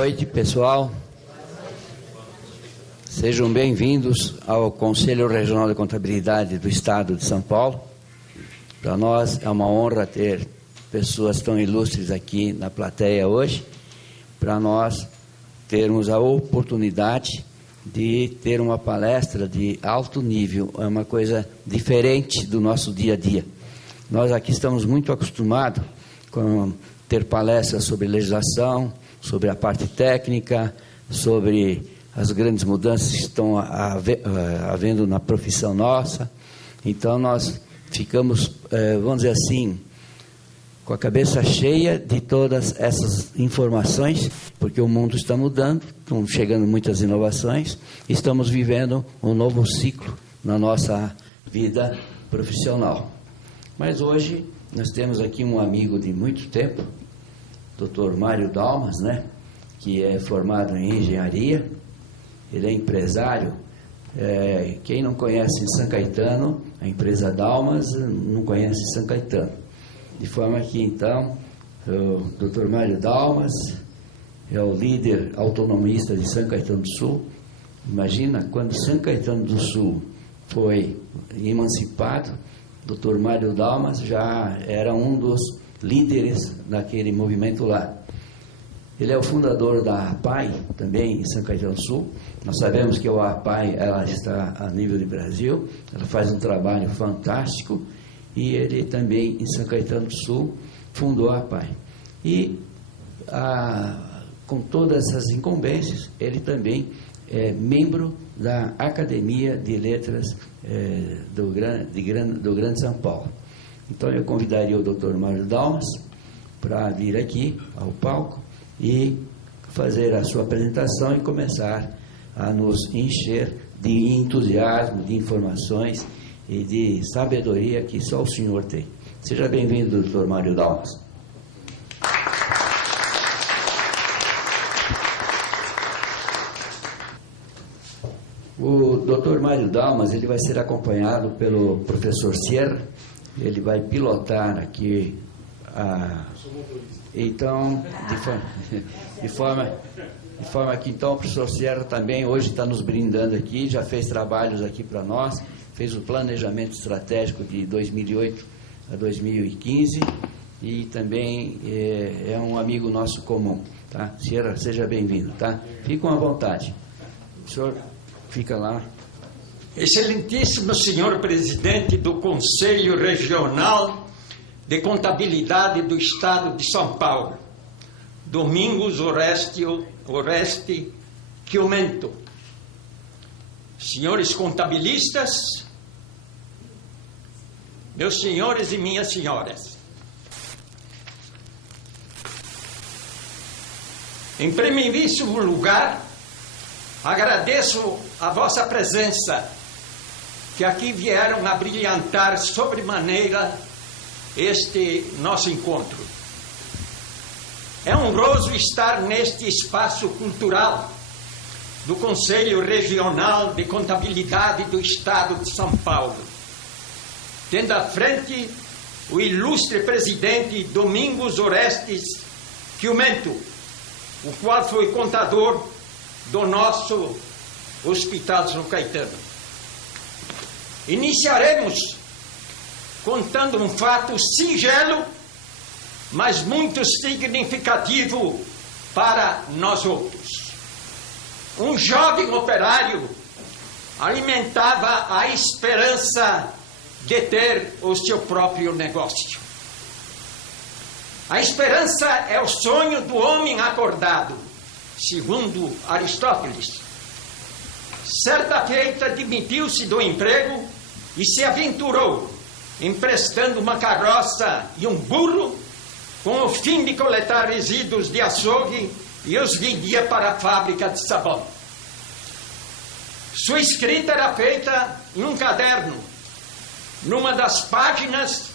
noite, pessoal. Sejam bem-vindos ao Conselho Regional de Contabilidade do Estado de São Paulo. Para nós é uma honra ter pessoas tão ilustres aqui na plateia hoje, para nós termos a oportunidade de ter uma palestra de alto nível, é uma coisa diferente do nosso dia a dia. Nós aqui estamos muito acostumados com ter palestras sobre legislação, sobre a parte técnica, sobre as grandes mudanças que estão havendo na profissão nossa. Então, nós ficamos, vamos dizer assim, com a cabeça cheia de todas essas informações, porque o mundo está mudando, estão chegando muitas inovações, estamos vivendo um novo ciclo na nossa vida profissional. Mas hoje nós temos aqui um amigo de muito tempo, Dr. Mário Dalmas, né, que é formado em engenharia, ele é empresário. Quem não conhece São Caetano, a empresa Dalmas, não conhece São Caetano. De forma que, então, o Dr. Mário Dalmas é o líder autonomista de São Caetano do Sul. Imagina, quando São Caetano do Sul foi emancipado, Dr. Mário Dalmas já era um dos líderes daquele movimento lá. Ele é o fundador da APAI, também em São Caetano do Sul. Nós sabemos que a APAI ela está a nível de Brasil, ela faz um trabalho fantástico, e ele também, em São Caetano do Sul, fundou a APAI. E, com todas essas incumbências, ele também é membro da Academia de Letras do Grande São Paulo. Então, eu convidaria o Dr. Mário Dalmas para vir aqui ao palco e fazer a sua apresentação e começar a nos encher de entusiasmo, de informações e de sabedoria que só o senhor tem. Seja bem-vindo, Dr. Mário Dalmas. O Dr. Mário Dalmas, ele vai ser acompanhado pelo professor Sierra. Ele vai pilotar aqui então, de forma que então o professor Sierra também hoje está nos brindando aqui, já fez trabalhos aqui para nós, fez o planejamento estratégico de 2008 a 2015 e também é um amigo nosso comum, tá? Sierra, seja bem-vindo, tá? Fiquem à vontade. O senhor fica lá. Excelentíssimo senhor presidente do Conselho Regional de Contabilidade do Estado de São Paulo, Domingos Oreste Chiumento, senhores contabilistas, meus senhores e minhas senhoras, em primeiríssimo lugar, agradeço a vossa presença, que aqui vieram a brilhantar sobremaneira este nosso encontro. É honroso estar neste espaço cultural do Conselho Regional de Contabilidade do Estado de São Paulo, tendo à frente o ilustre presidente Domingos Orestes Chiumento, o qual foi contador do nosso Hospital São Caetano. Iniciaremos contando um fato singelo, mas muito significativo para nós outros. Um jovem operário alimentava a esperança de ter o seu próprio negócio. A esperança é o sonho do homem acordado, segundo Aristóteles. Certa feita demitiu-se do emprego e se aventurou, emprestando uma carroça e um burro, com o fim de coletar resíduos de açougue, e os vendia para a fábrica de sabão. Sua escrita era feita em um caderno. Numa das páginas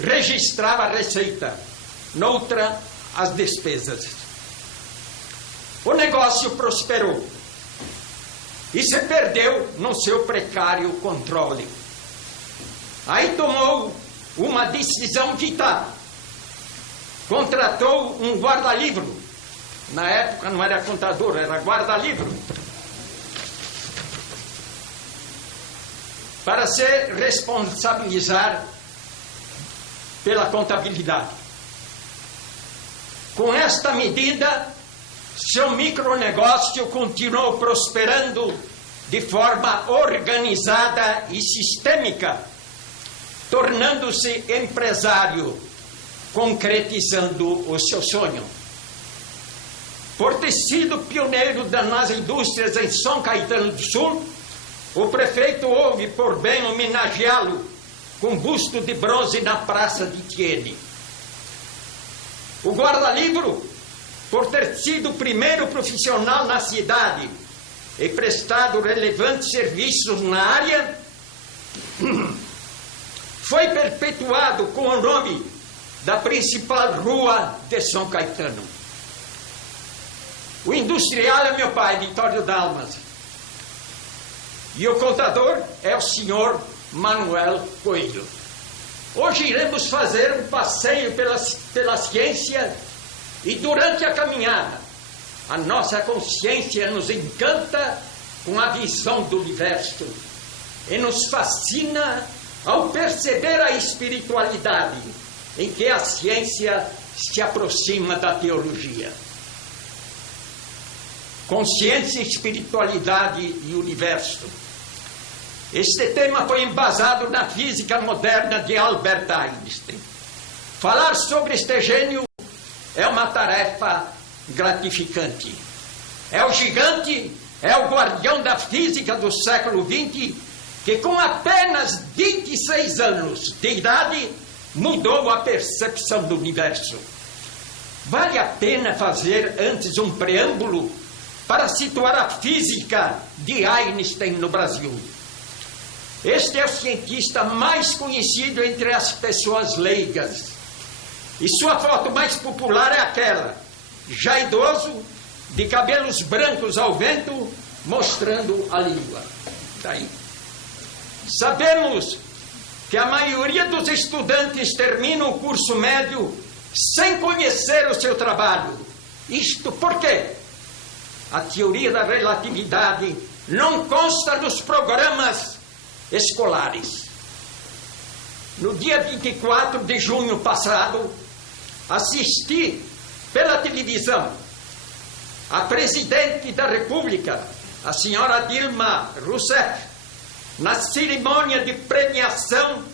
registrava a receita, noutra as despesas. O negócio prosperou e se perdeu no seu precário controle. Aí tomou uma decisão vital. Contratou um guarda-livro, Na época não era contador, era guarda-livro. Para se responsabilizar pela contabilidade. Com esta medida, seu micronegócio continuou prosperando de forma organizada e sistêmica, tornando-se empresário, concretizando o seu sonho. Por ter sido pioneiro nas indústrias em São Caetano do Sul, o prefeito houve por bem homenageá-lo com busto de bronze na Praça de Thiene. O guarda-livro, por ter sido o primeiro profissional na cidade e prestado relevantes serviços na área, foi perpetuado com o nome da principal rua de São Caetano. O industrial é meu pai, Vitório Dalmas. E o contador é o senhor Manuel Coelho. Hoje iremos fazer um passeio pela ciência e durante a caminhada a nossa consciência nos encanta com a visão do universo e nos fascina ao perceber a espiritualidade em que a ciência se aproxima da teologia. Consciência, espiritualidade e universo. Este tema foi embasado na física moderna de Albert Einstein. Falar sobre este gênio é uma tarefa gratificante. É o gigante, é o guardião da física do século XX, que com apenas 26 anos de idade mudou a percepção do universo. Vale a pena fazer antes um preâmbulo para situar a física de Einstein no Brasil. Este é o cientista mais conhecido entre as pessoas leigas. E sua foto mais popular é aquela, já idoso, de cabelos brancos ao vento, mostrando a língua. Daí. Sabemos que a maioria dos estudantes termina o curso médio sem conhecer o seu trabalho. Isto por quê? A teoria da relatividade não consta nos programas escolares. No dia 24 de junho passado, assisti pela televisão a presidente da República, a senhora Dilma Rousseff, na cerimônia de premiação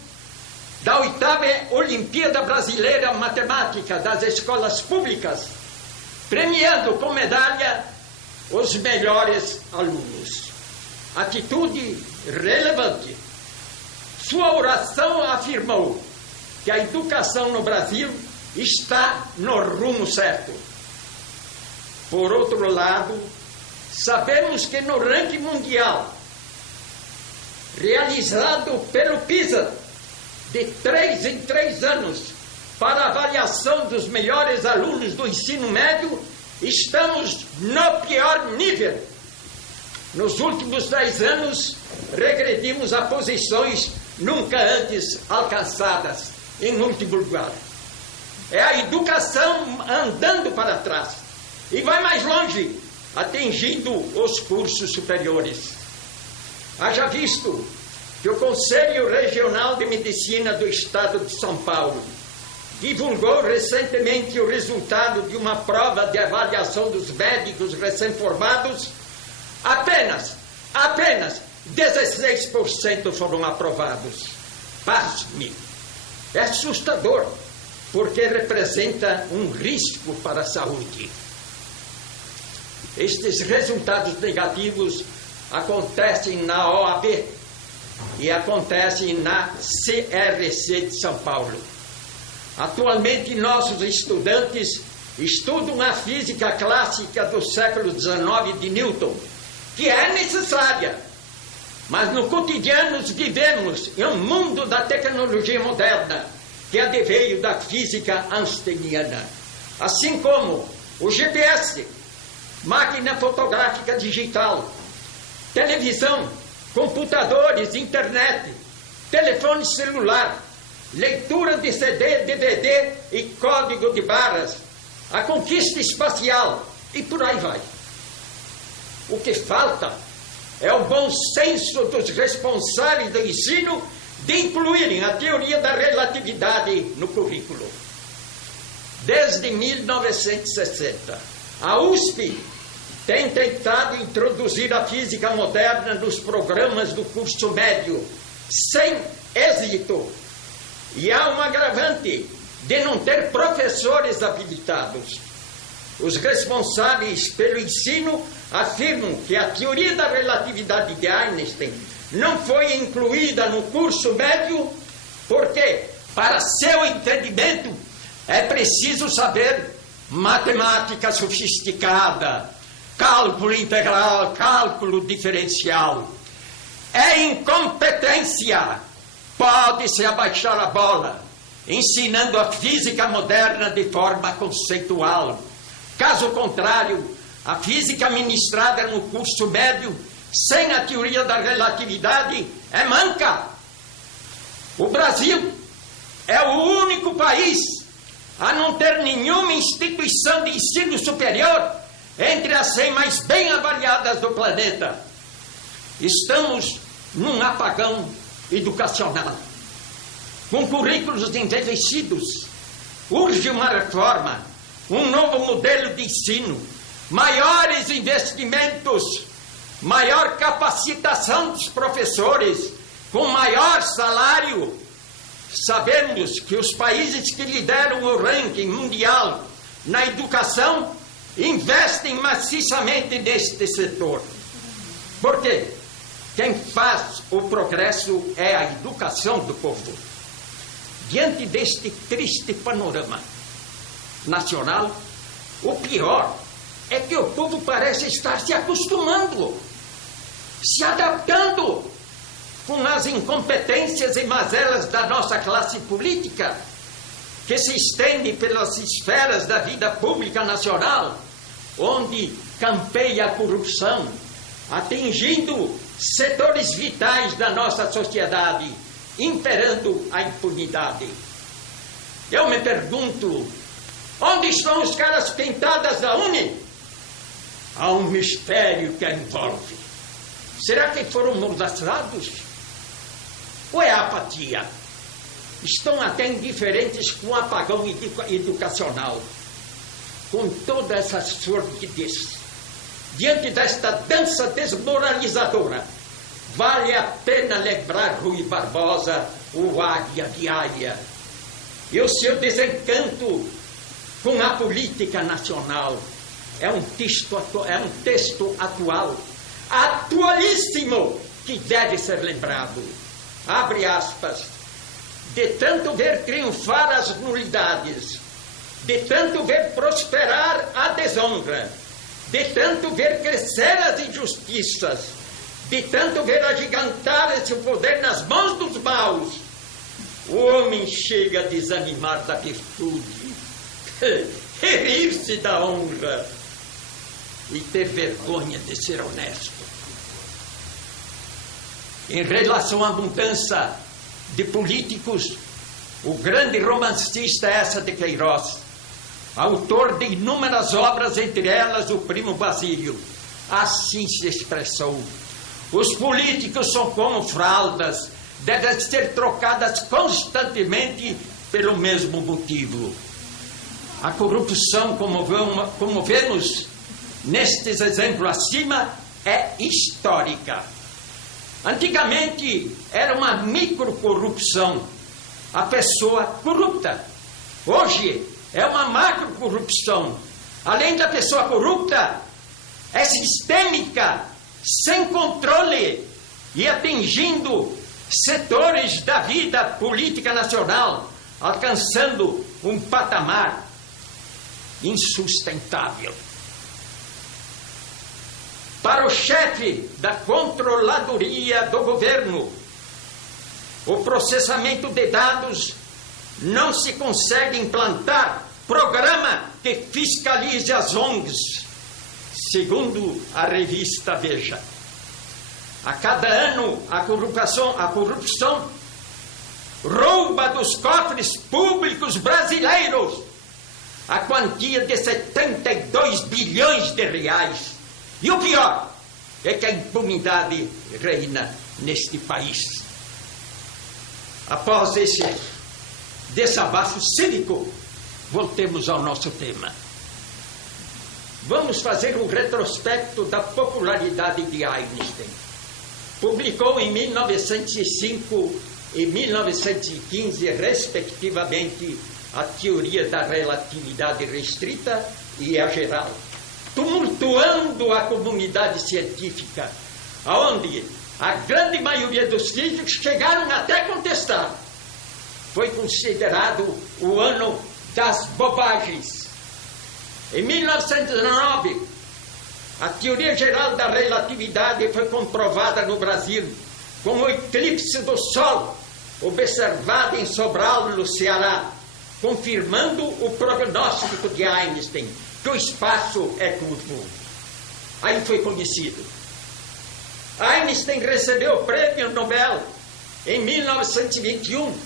da 8ª Olimpíada Brasileira Matemática das escolas públicas, premiando com medalha os melhores alunos. Atitude relevante. Sua oração afirmou que a educação no Brasil está no rumo certo. Por outro lado, sabemos que no ranking mundial, realizado pelo PISA, de 3 em 3 anos, para avaliação dos melhores alunos do ensino médio, estamos no pior nível. Nos últimos 10 anos, regredimos a posições nunca antes alcançadas, em último lugar. É a educação andando para trás. E vai mais longe, atingindo os cursos superiores. Haja visto que o Conselho Regional de Medicina do Estado de São Paulo divulgou recentemente o resultado de uma prova de avaliação dos médicos recém-formados. Apenas 16% foram aprovados. Pasme. É assustador, porque representa um risco para a saúde. Estes resultados negativos acontecem na OAB e acontecem na CRC de São Paulo. Atualmente, nossos estudantes estudam a física clássica do século XIX de Newton, que é necessária, mas no cotidiano vivemos em um mundo da tecnologia moderna, que adveio da física einsteiniana. Assim como o GPS, máquina fotográfica digital, televisão, computadores, internet, telefone celular, leitura de CD, DVD e código de barras, a conquista espacial, e por aí vai. O que falta é o bom senso dos responsáveis do ensino de incluírem a teoria da relatividade no currículo. Desde 1960, a USP tem tentado introduzir a física moderna nos programas do curso médio, sem êxito. E há um agravante de não ter professores habilitados. Os responsáveis pelo ensino afirmam que a teoria da relatividade de Einstein não foi incluída no curso médio porque, para seu entendimento, é preciso saber matemática sofisticada, cálculo integral, cálculo diferencial. É incompetência. Pode-se abaixar a bola, ensinando a física moderna de forma conceitual. Caso contrário, a física ministrada no curso médio, sem a teoria da relatividade, é manca. O Brasil é o único país a não ter nenhuma instituição de ensino superior entre as 100 mais bem avaliadas do planeta. Estamos num apagão educacional. Com currículos envelhecidos, urge uma reforma, um novo modelo de ensino, maiores investimentos, maior capacitação dos professores, com maior salário. Sabemos que os países que lideram o ranking mundial na educação investem maciçamente neste setor. Por quê? Quem faz o progresso é a educação do povo. Diante deste triste panorama nacional, o pior é que o povo parece estar se acostumando, se adaptando com as incompetências e mazelas da nossa classe política, que se estende pelas esferas da vida pública nacional, onde campeia a corrupção, atingindo setores vitais da nossa sociedade, imperando a impunidade. Eu me pergunto, onde estão os caras pintadas da Uni? Há um mistério que a envolve. Será que foram mordaçados? Ou é apatia? Estão até indiferentes com o apagão educacional. Com toda essa sordidez, diante desta dança desmoralizadora, vale a pena lembrar Rui Barbosa, o Águia de Aia, e o seu desencanto com a política nacional. É um texto atual, atualíssimo, que deve ser lembrado. Abre aspas. De tanto ver triunfar as nulidades, de tanto ver prosperar a desonra, de tanto ver crescer as injustiças, de tanto ver agigantar-se o poder nas mãos dos maus, o homem chega a desanimar da virtude, e rir-se da honra, e ter vergonha de ser honesto. Em relação à mudança de políticos, o grande romancista Eça de Queiroz, autor de inúmeras obras, entre elas O Primo Basílio, assim se expressou: os políticos são como fraldas, devem ser trocadas constantemente pelo mesmo motivo. A corrupção, como vemos nestes exemplos acima, é histórica. Antigamente era uma microcorrupção, a pessoa corrupta. Hoje é uma macrocorrupção. Além da pessoa corrupta, é sistêmica, sem controle e atingindo setores da vida política nacional, alcançando um patamar insustentável. Para o chefe da controladoria do governo, o processamento de dados não se consegue implantar programa que fiscalize as ONGs, segundo a revista Veja. A cada ano, a corrupção rouba dos cofres públicos brasileiros a quantia de 72 bilhões de reais. E o pior é que a impunidade reina neste país. Após esse desabafo cívico, voltemos ao nosso tema. Vamos fazer um retrospecto da popularidade de Einstein. Publicou em 1905 e 1915, respectivamente, a teoria da relatividade restrita e a geral, tumultuando a comunidade científica, onde a grande maioria dos físicos chegaram até a contestar. Foi considerado o ano das bobagens. Em 1919, a teoria geral da relatividade foi comprovada no Brasil, com o eclipse do Sol, observado em Sobral, no Ceará, confirmando o prognóstico de Einstein, que o espaço é curvo. Aí foi conhecido. Einstein recebeu o prêmio Nobel em 1921,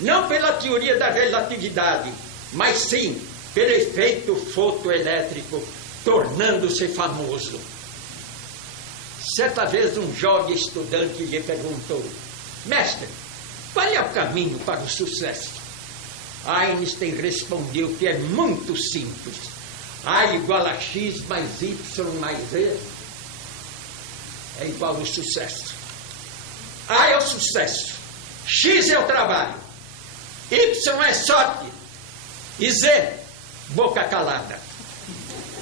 não pela teoria da relatividade, mas sim pelo efeito fotoelétrico, tornando-se famoso. Certa vez um jovem estudante lhe perguntou: mestre, qual é o caminho para o sucesso? Einstein respondeu que é muito simples. A igual a x mais y mais z é igual ao sucesso. A é o sucesso, x é o trabalho, y é sorte e z, boca calada.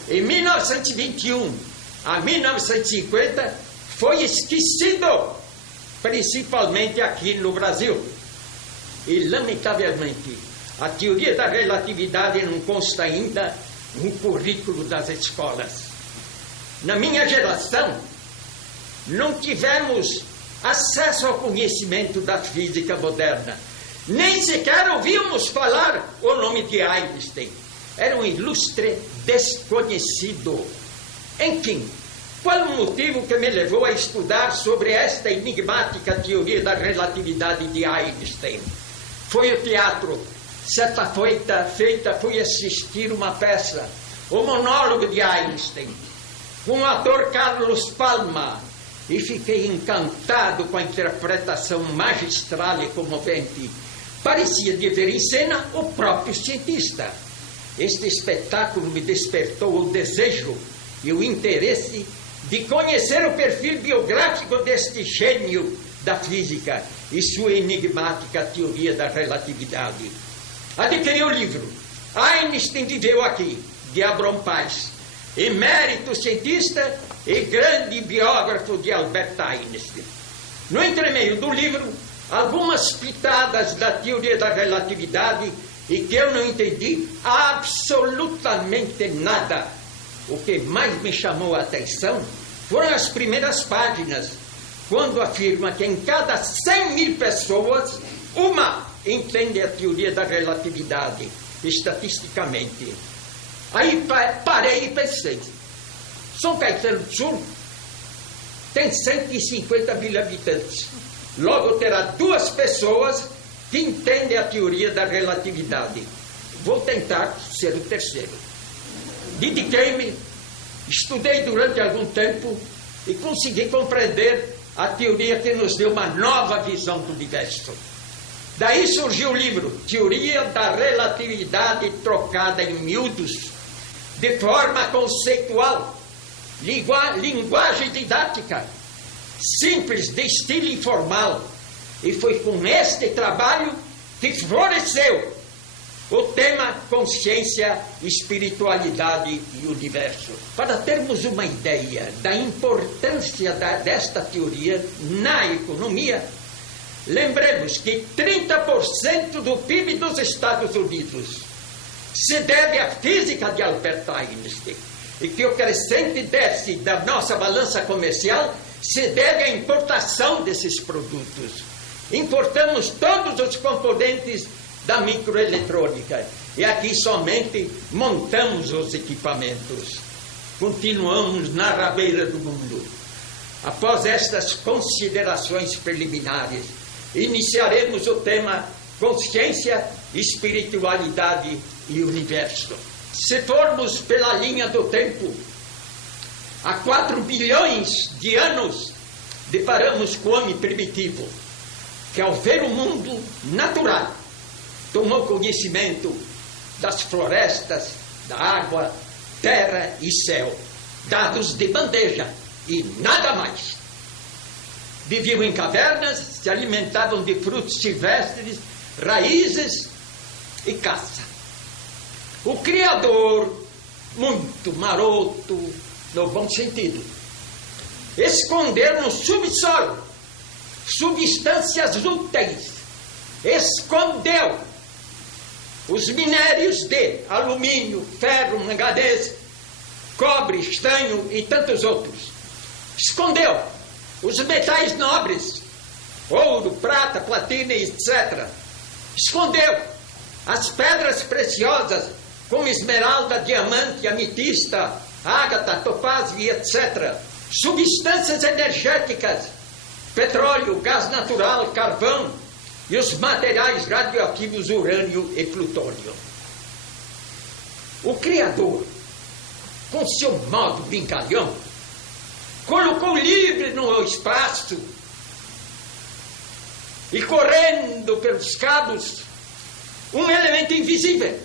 Em 1921 a 1950 foi esquecido, principalmente aqui no Brasil. E, lamentavelmente, a teoria da relatividade não consta ainda no currículo das escolas. Na minha geração, não tivemos acesso ao conhecimento da física moderna. Nem sequer ouvíamos falar o nome de Einstein. Era um ilustre desconhecido. Enfim, qual o motivo que me levou a estudar sobre esta enigmática teoria da relatividade de Einstein? Foi o teatro. Certa feita fui assistir uma peça, o monólogo de Einstein, com o ator Carlos Palma, e fiquei encantado com a interpretação magistral e comovente. Parecia de ver em cena o próprio cientista. Este espetáculo me despertou o desejo e o interesse de conhecer o perfil biográfico deste gênio da física e sua enigmática teoria da relatividade. Adquiri o livro Einstein Viveu Aqui, de Abraham Pais, emérito cientista e grande biógrafo de Albert Einstein. No entremeio do livro, algumas pitadas da teoria da relatividade e que eu não entendi absolutamente nada. O que mais me chamou a atenção foram as primeiras páginas, quando afirma que em cada 100.000 pessoas, uma entende a teoria da relatividade, estatisticamente. Aí parei e pensei, São Caetano do Sul tem 150 mil habitantes. Logo terá 2 pessoas que entendem a teoria da relatividade. Vou tentar ser o terceiro. Dediquei-me, estudei durante algum tempo e consegui compreender a teoria que nos deu uma nova visão do universo. Daí surgiu o livro Teoria da Relatividade Trocada em Miúdos, de forma conceitual, linguagem didática, simples, de estilo informal. E foi com este trabalho que floresceu o tema consciência, espiritualidade e universo. Para termos uma ideia da importância desta teoria na economia, lembremos que 30% do PIB dos Estados Unidos se deve à física de Albert Einstein, e que o crescente déficit da nossa balança comercial se deve à importação desses produtos. Importamos todos os componentes da microeletrônica e aqui somente montamos os equipamentos. Continuamos na rabeira do mundo. Após estas considerações preliminares, iniciaremos o tema consciência, espiritualidade e universo. Se formos pela linha do tempo, há 4 bilhões de anos, deparamos com o homem primitivo, que ao ver o mundo natural, tomou conhecimento das florestas, da água, terra e céu, dados de bandeja e nada mais. Viviam em cavernas, se alimentavam de frutos silvestres, raízes e caça. O Criador, muito maroto, no bom sentido, escondeu no subsolo substâncias úteis, escondeu os minérios de alumínio, ferro, manganês, cobre, estanho e tantos outros. Escondeu os metais nobres, ouro, prata, platina, etc. Escondeu as pedras preciosas, como esmeralda, diamante, ametista, ágata, topázio e etc. Substâncias energéticas, petróleo, gás natural, carvão e os materiais radioativos urânio e plutônio. O Criador, com seu modo brincalhão, colocou livre no espaço e correndo pelos cabos um elemento invisível,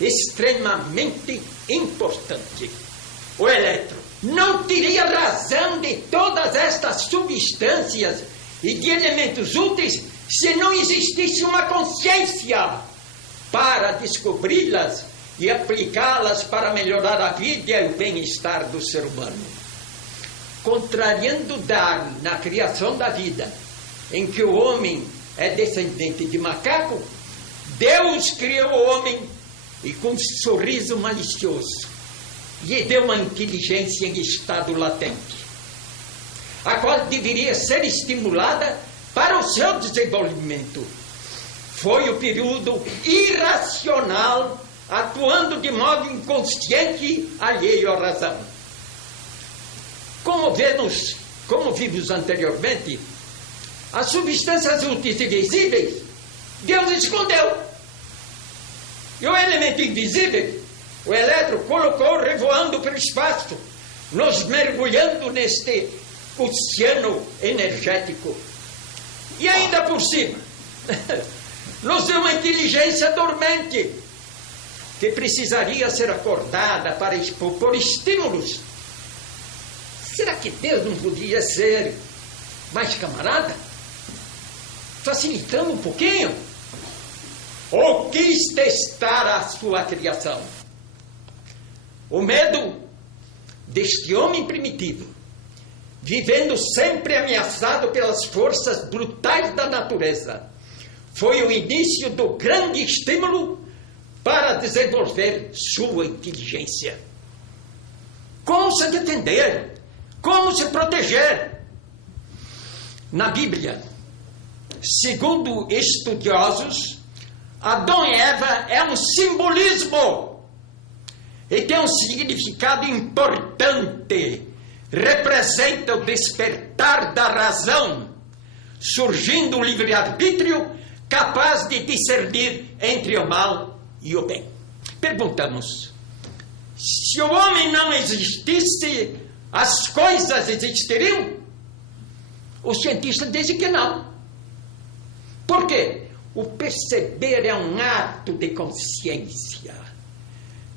extremamente importante, o elétron. Não teria razão de todas estas substâncias e de elementos úteis se não existisse uma consciência para descobri-las e aplicá-las para melhorar a vida e o bem-estar do ser humano. Contrariando Darwin na criação da vida, em que o homem é descendente de macaco, Deus criou o homem e com um sorriso malicioso lhe deu uma inteligência em estado latente, a qual deveria ser estimulada para o seu desenvolvimento. Foi o período irracional, atuando de modo inconsciente, alheio à razão. Como vimos anteriormente, as substâncias úteis e visíveis, Deus escondeu. E o elemento invisível, o elétron, colocou revoando pelo espaço, nos mergulhando neste oceano energético. E ainda por cima, nos deu uma inteligência dormente, que precisaria ser acordada para por estímulos. Será que Deus não podia ser mais camarada? Facilitando um pouquinho? Ou quis testar a sua criação? O medo deste homem primitivo, vivendo sempre ameaçado pelas forças brutais da natureza, foi o início do grande estímulo para desenvolver sua inteligência. Como se defender? Como se proteger? Na Bíblia, segundo estudiosos, Adão e Eva é um simbolismo e tem um significado importante. Representa o despertar da razão, surgindo o livre-arbítrio capaz de discernir entre o mal e o bem. Perguntamos: se o homem não existisse, as coisas existiriam? Os cientistas dizem que não. Por quê? O perceber é um ato de consciência.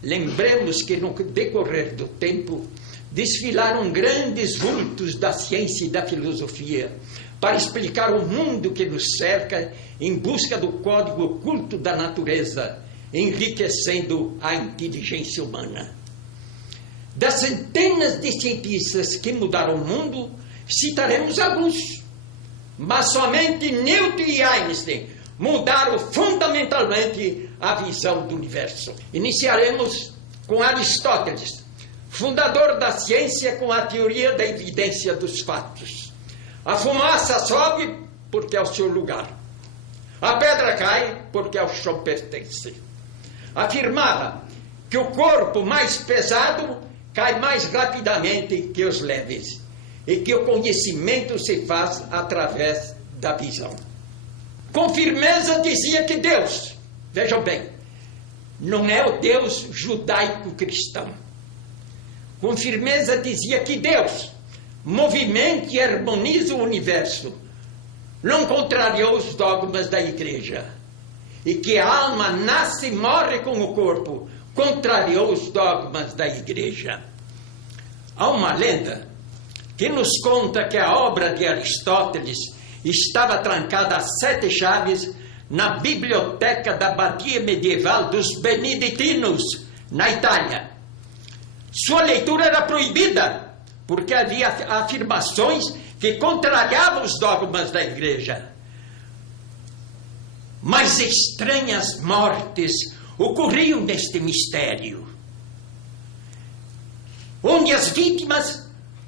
Lembremos que no decorrer do tempo desfilaram grandes vultos da ciência e da filosofia para explicar o mundo que nos cerca em busca do código oculto da natureza, enriquecendo a inteligência humana. Das centenas de cientistas que mudaram o mundo, citaremos alguns, mas somente Newton e Einstein mudaram fundamentalmente a visão do universo. Iniciaremos com Aristóteles, fundador da ciência com a teoria da evidência dos fatos. A fumaça sobe porque é o seu lugar. A pedra cai porque ao chão pertence. Afirmava que o corpo mais pesado cai mais rapidamente que os leves e que o conhecimento se faz através da visão. Com firmeza dizia que Deus, vejam bem, não é o Deus judaico-cristão. Com firmeza dizia que Deus movimenta e harmoniza o universo, não contrariou os dogmas da igreja. E que a alma nasce e morre com o corpo, contrariou os dogmas da igreja. Há uma lenda que nos conta que a obra de Aristóteles estava trancada a 7 chaves na biblioteca da abadia medieval dos Beneditinos, na Itália. Sua leitura era proibida, porque havia afirmações que contrariavam os dogmas da igreja. Mas estranhas mortes ocorriam neste mistério, onde as vítimas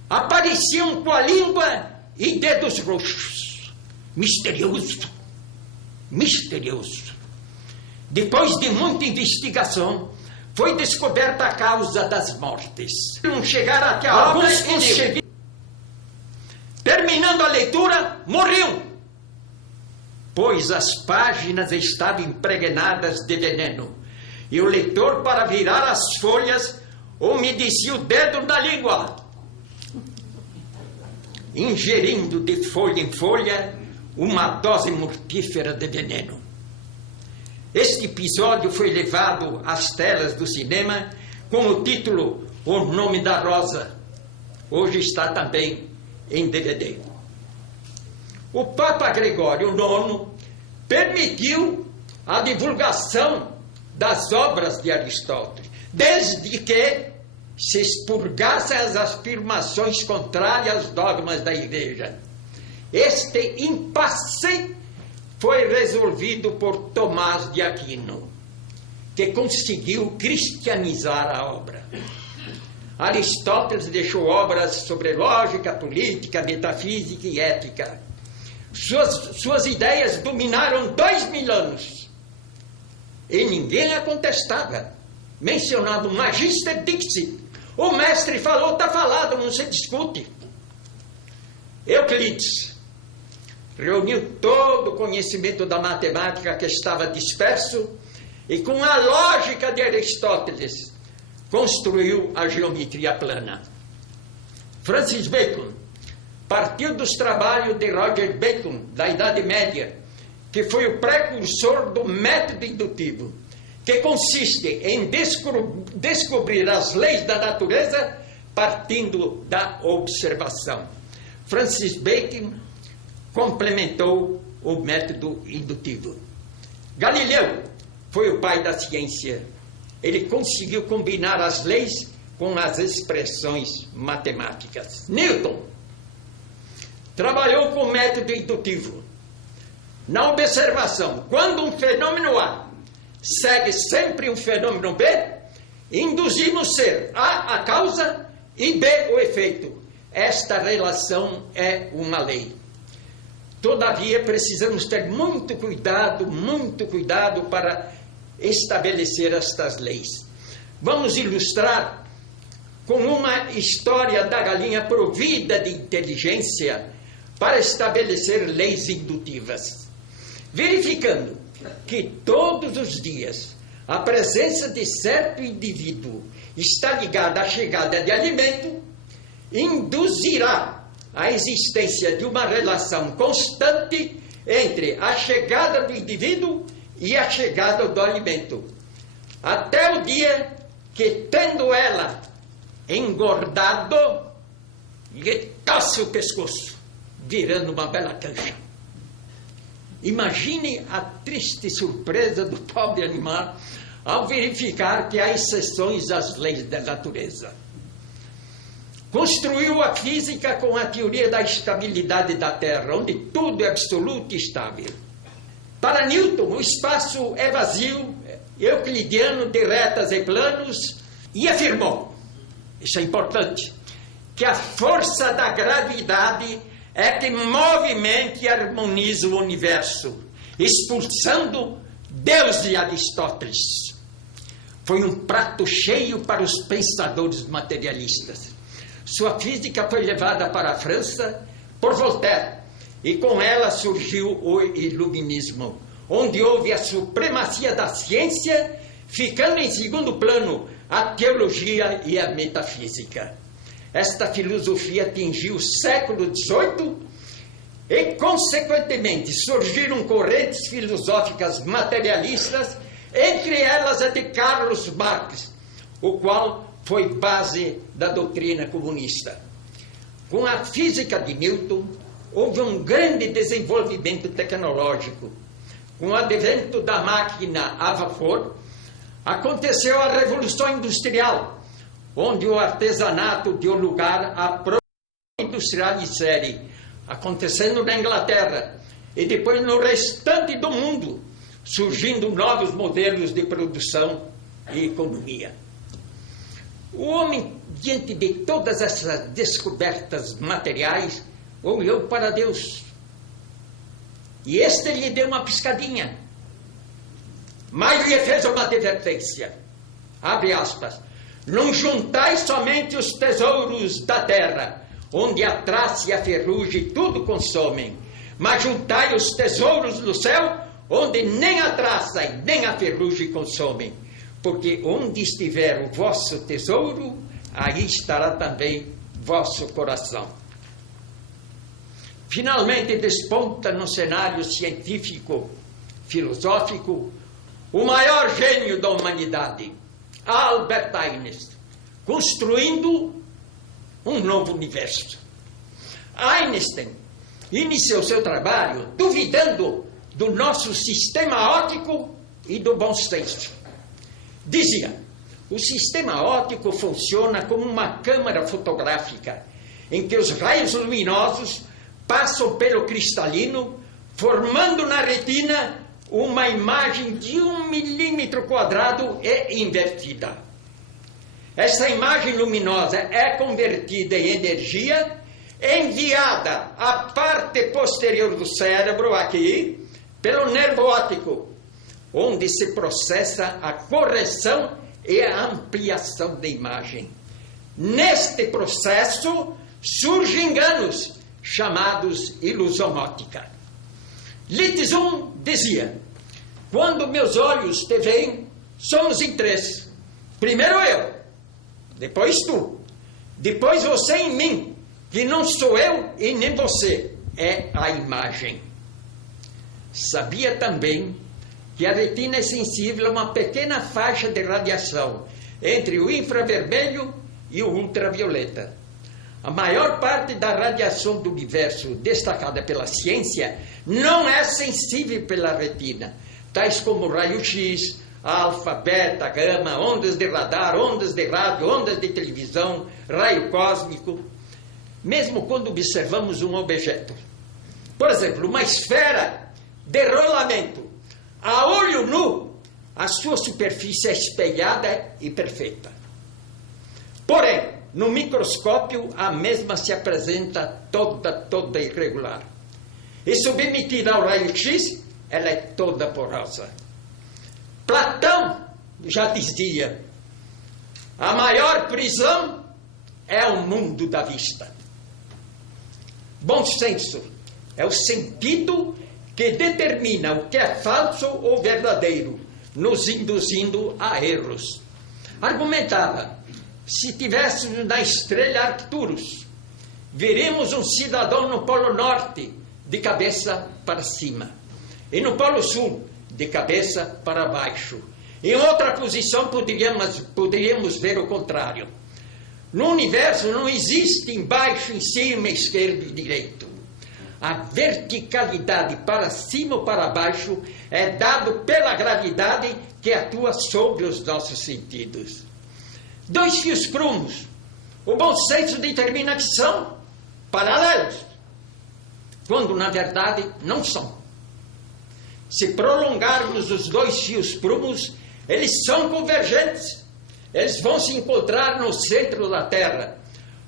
apareciam com a língua e dedos roxos. Misterioso, misterioso. Depois de muita investigação, foi descoberta a causa das mortes. Não chegaram até a obra e terminando a leitura, morriam, pois as páginas estavam impregnadas de veneno. E o leitor, para virar as folhas, umedecia o dedo na língua, ingerindo de folha em folha uma dose mortífera de veneno. Este episódio foi levado às telas do cinema com o título O Nome da Rosa. Hoje está também em DVD. O Papa Gregório IX permitiu a divulgação das obras de Aristóteles, desde que se expurgassem as afirmações contrárias aos dogmas da igreja. Este impasse foi resolvido por Tomás de Aquino, que conseguiu cristianizar a obra. Aristóteles deixou obras sobre lógica, política, metafísica e ética. Suas ideias dominaram 2000 anos. E ninguém a contestava. Mencionado Magister Dixit. O mestre falou, está falado, não se discute. Euclides reuniu todo o conhecimento da matemática que estava disperso e, com a lógica de Aristóteles, construiu a geometria plana. Francis Bacon partiu dos trabalhos de Roger Bacon, da Idade Média, que foi o precursor do método indutivo, que consiste em descobrir as leis da natureza partindo da observação. Francis Bacon complementou o método indutivo. Galileu foi o pai da ciência. Ele conseguiu combinar as leis com as expressões matemáticas. Newton trabalhou com o método indutivo. Na observação, quando um fenômeno A segue sempre um fenômeno B, induzimos ser A a causa e B o efeito. Esta relação é uma lei. Todavia, precisamos ter muito cuidado para estabelecer estas leis. Vamos ilustrar com uma história da galinha provida de inteligência para estabelecer leis indutivas. Verificando que todos os dias a presença de certo indivíduo está ligada à chegada de alimento, induzirá a existência de uma relação constante entre a chegada do indivíduo e a chegada do alimento, até o dia que, tendo ela engordado, lhe tosse o pescoço, virando uma bela cancha. Imagine a triste surpresa do pobre animal ao verificar que há exceções às leis da natureza. Construiu a física com a teoria da estabilidade da Terra, onde tudo é absoluto e estável. Para Newton, o espaço é vazio, euclidiano de retas e planos, e afirmou, isso é importante, que a força da gravidade é que movimenta e harmoniza o universo, expulsando Deus de Aristóteles. Foi um prato cheio para os pensadores materialistas. Sua física foi levada para a França por Voltaire, e com ela surgiu o Iluminismo, onde houve a supremacia da ciência ficando em segundo plano a teologia e a metafísica. Esta filosofia atingiu o século XVIII e, consequentemente, surgiram correntes filosóficas materialistas, entre elas a de Carlos Marx, o qual foi base da doutrina comunista. Com a física de Newton, houve um grande desenvolvimento tecnológico. Com o advento da máquina a vapor, aconteceu a Revolução Industrial, onde o artesanato deu lugar à produção industrial de série, acontecendo na Inglaterra e depois no restante do mundo, surgindo novos modelos de produção e economia. O homem, diante de todas essas descobertas materiais, olhou para Deus. E este lhe deu uma piscadinha. Mas lhe fez uma advertência. Abre aspas. Não juntais somente os tesouros da terra, onde a traça e a ferrugem tudo consomem, mas juntai os tesouros do céu, onde nem a traça e nem a ferrugem consomem. Porque onde estiver o vosso tesouro, aí estará também vosso coração. Finalmente desponta no cenário científico, filosófico, o maior gênio da humanidade, Albert Einstein, construindo um novo universo. Einstein iniciou seu trabalho duvidando do nosso sistema óptico e do bom senso. Dizia, o sistema óptico funciona como uma câmara fotográfica, em que os raios luminosos passam pelo cristalino, formando na retina uma imagem de 1 milímetro quadrado e invertida. Essa imagem luminosa é convertida em energia, enviada à parte posterior do cérebro, aqui, pelo nervo óptico, onde se processa a correção e a ampliação da imagem. Neste processo surgem enganos, chamados ilusão óptica. Litzum dizia, quando meus olhos te veem, somos em três. Primeiro eu, depois tu, depois você em mim, que não sou eu e nem você, é a imagem. Sabia também que a retina é sensível a uma pequena faixa de radiação entre o infravermelho e o ultravioleta. A maior parte da radiação do universo destacada pela ciência não é sensível pela retina, tais como raio-x, alfa, beta, gama, ondas de radar, ondas de rádio, ondas de televisão, raio cósmico, mesmo quando observamos um objeto. Por exemplo, uma esfera de rolamento. A olho nu, a sua superfície é espelhada e perfeita. Porém, no microscópio, a mesma se apresenta toda irregular. E submetida ao raio-x, ela é toda porosa. Platão já dizia, a maior prisão é o mundo da vista. Bom senso é o sentido que determina o que é falso ou verdadeiro, nos induzindo a erros. Argumentava, se tivéssemos na estrela Arcturus, veríamos um cidadão no Polo Norte de cabeça para cima, e no Polo Sul de cabeça para baixo. Em outra posição poderíamos ver o contrário. No universo não existe embaixo, em cima, esquerdo e direito. A verticalidade para cima ou para baixo é dado pela gravidade que atua sobre os nossos sentidos. Dois fios cromos, o bom senso determina que são paralelos, quando na verdade não são. Se prolongarmos os dois fios prumos, eles são convergentes. Eles vão se encontrar no centro da Terra.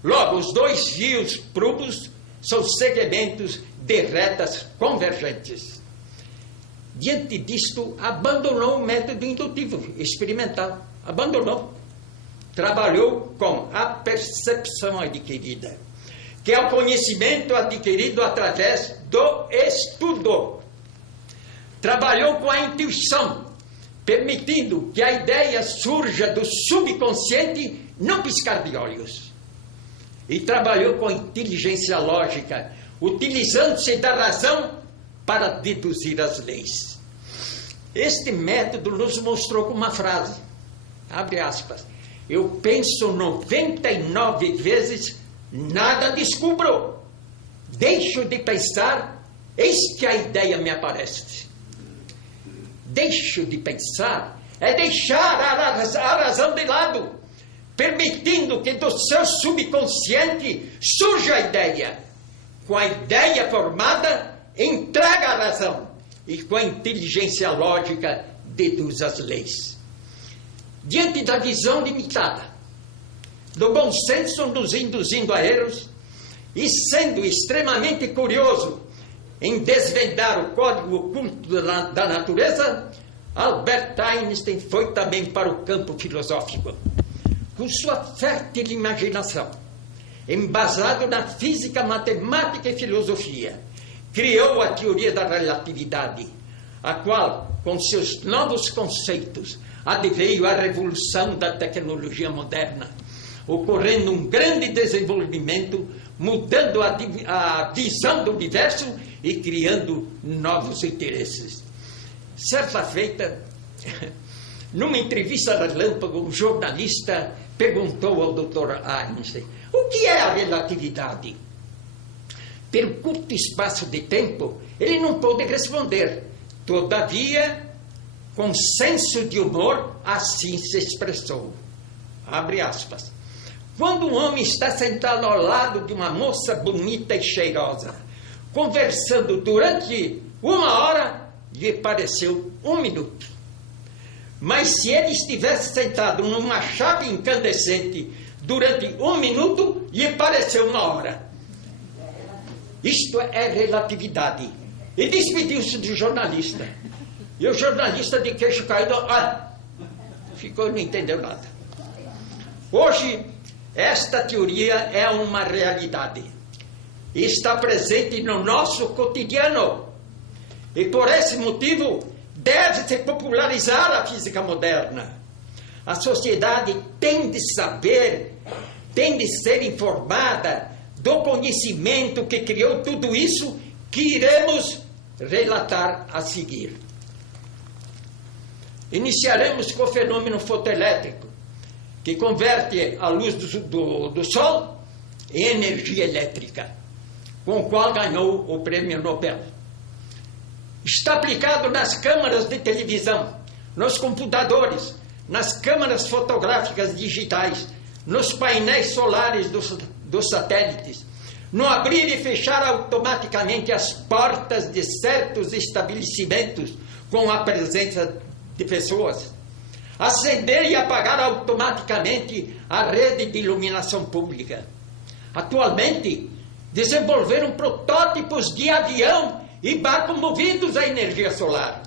Logo, os dois fios prumos são segmentos de retas convergentes. Diante disto, abandonou o método indutivo experimental. Abandonou. Trabalhou com a percepção adquirida, que é o conhecimento adquirido através do estudo. Trabalhou com a intuição, permitindo que a ideia surja do subconsciente num piscar de olhos. E trabalhou com inteligência lógica, utilizando-se da razão para deduzir as leis. Este método nos mostrou com uma frase, abre aspas, eu penso 99 vezes, nada descubro. Deixo de pensar, eis que a ideia me aparece. Deixo de pensar é deixar a razão de lado, permitindo que do seu subconsciente surja a ideia. Com a ideia formada, entrega a razão e com a inteligência lógica deduz as leis. Diante da visão limitada, do bom senso nos induzindo a erros e sendo extremamente curioso em desvendar o código oculto da natureza, Albert Einstein foi também para o campo filosófico. Com sua fértil imaginação, embasado na física, matemática e filosofia, criou a teoria da relatividade, a qual, com seus novos conceitos, adveio a revolução da tecnologia moderna, ocorrendo um grande desenvolvimento, mudando a visão do universo e criando novos interesses. Certa feita, numa entrevista relâmpago, um jornalista perguntou ao Dr. Einstein, o que é a relatividade? Pelo curto espaço de tempo, ele não pôde responder. Todavia, com senso de humor, assim se expressou. Abre aspas. Quando um homem está sentado ao lado de uma moça bonita e cheirosa, conversando durante 1 hora, lhe pareceu 1 minuto. Mas se ele estivesse sentado numa chave incandescente durante 1 minuto, lhe pareceu 1 hora. Isto é relatividade. E despediu-se do jornalista. E o jornalista, de queixo caído, ficou e não entendeu nada. Hoje, esta teoria é uma realidade. E está presente no nosso cotidiano. E por esse motivo, deve-se popularizar a física moderna. A sociedade tem de saber, tem de ser informada do conhecimento que criou tudo isso que iremos relatar a seguir. Iniciaremos com o fenômeno fotoelétrico, que converte a luz do Sol em energia elétrica, com o qual ganhou o Prêmio Nobel. Está aplicado nas câmaras de televisão, nos computadores, nas câmaras fotográficas digitais, nos painéis solares dos satélites, no abrir e fechar automaticamente as portas de certos estabelecimentos com a presença de pessoas, acender e apagar automaticamente a rede de iluminação pública. Atualmente, desenvolveram protótipos de avião e barco movidos a energia solar.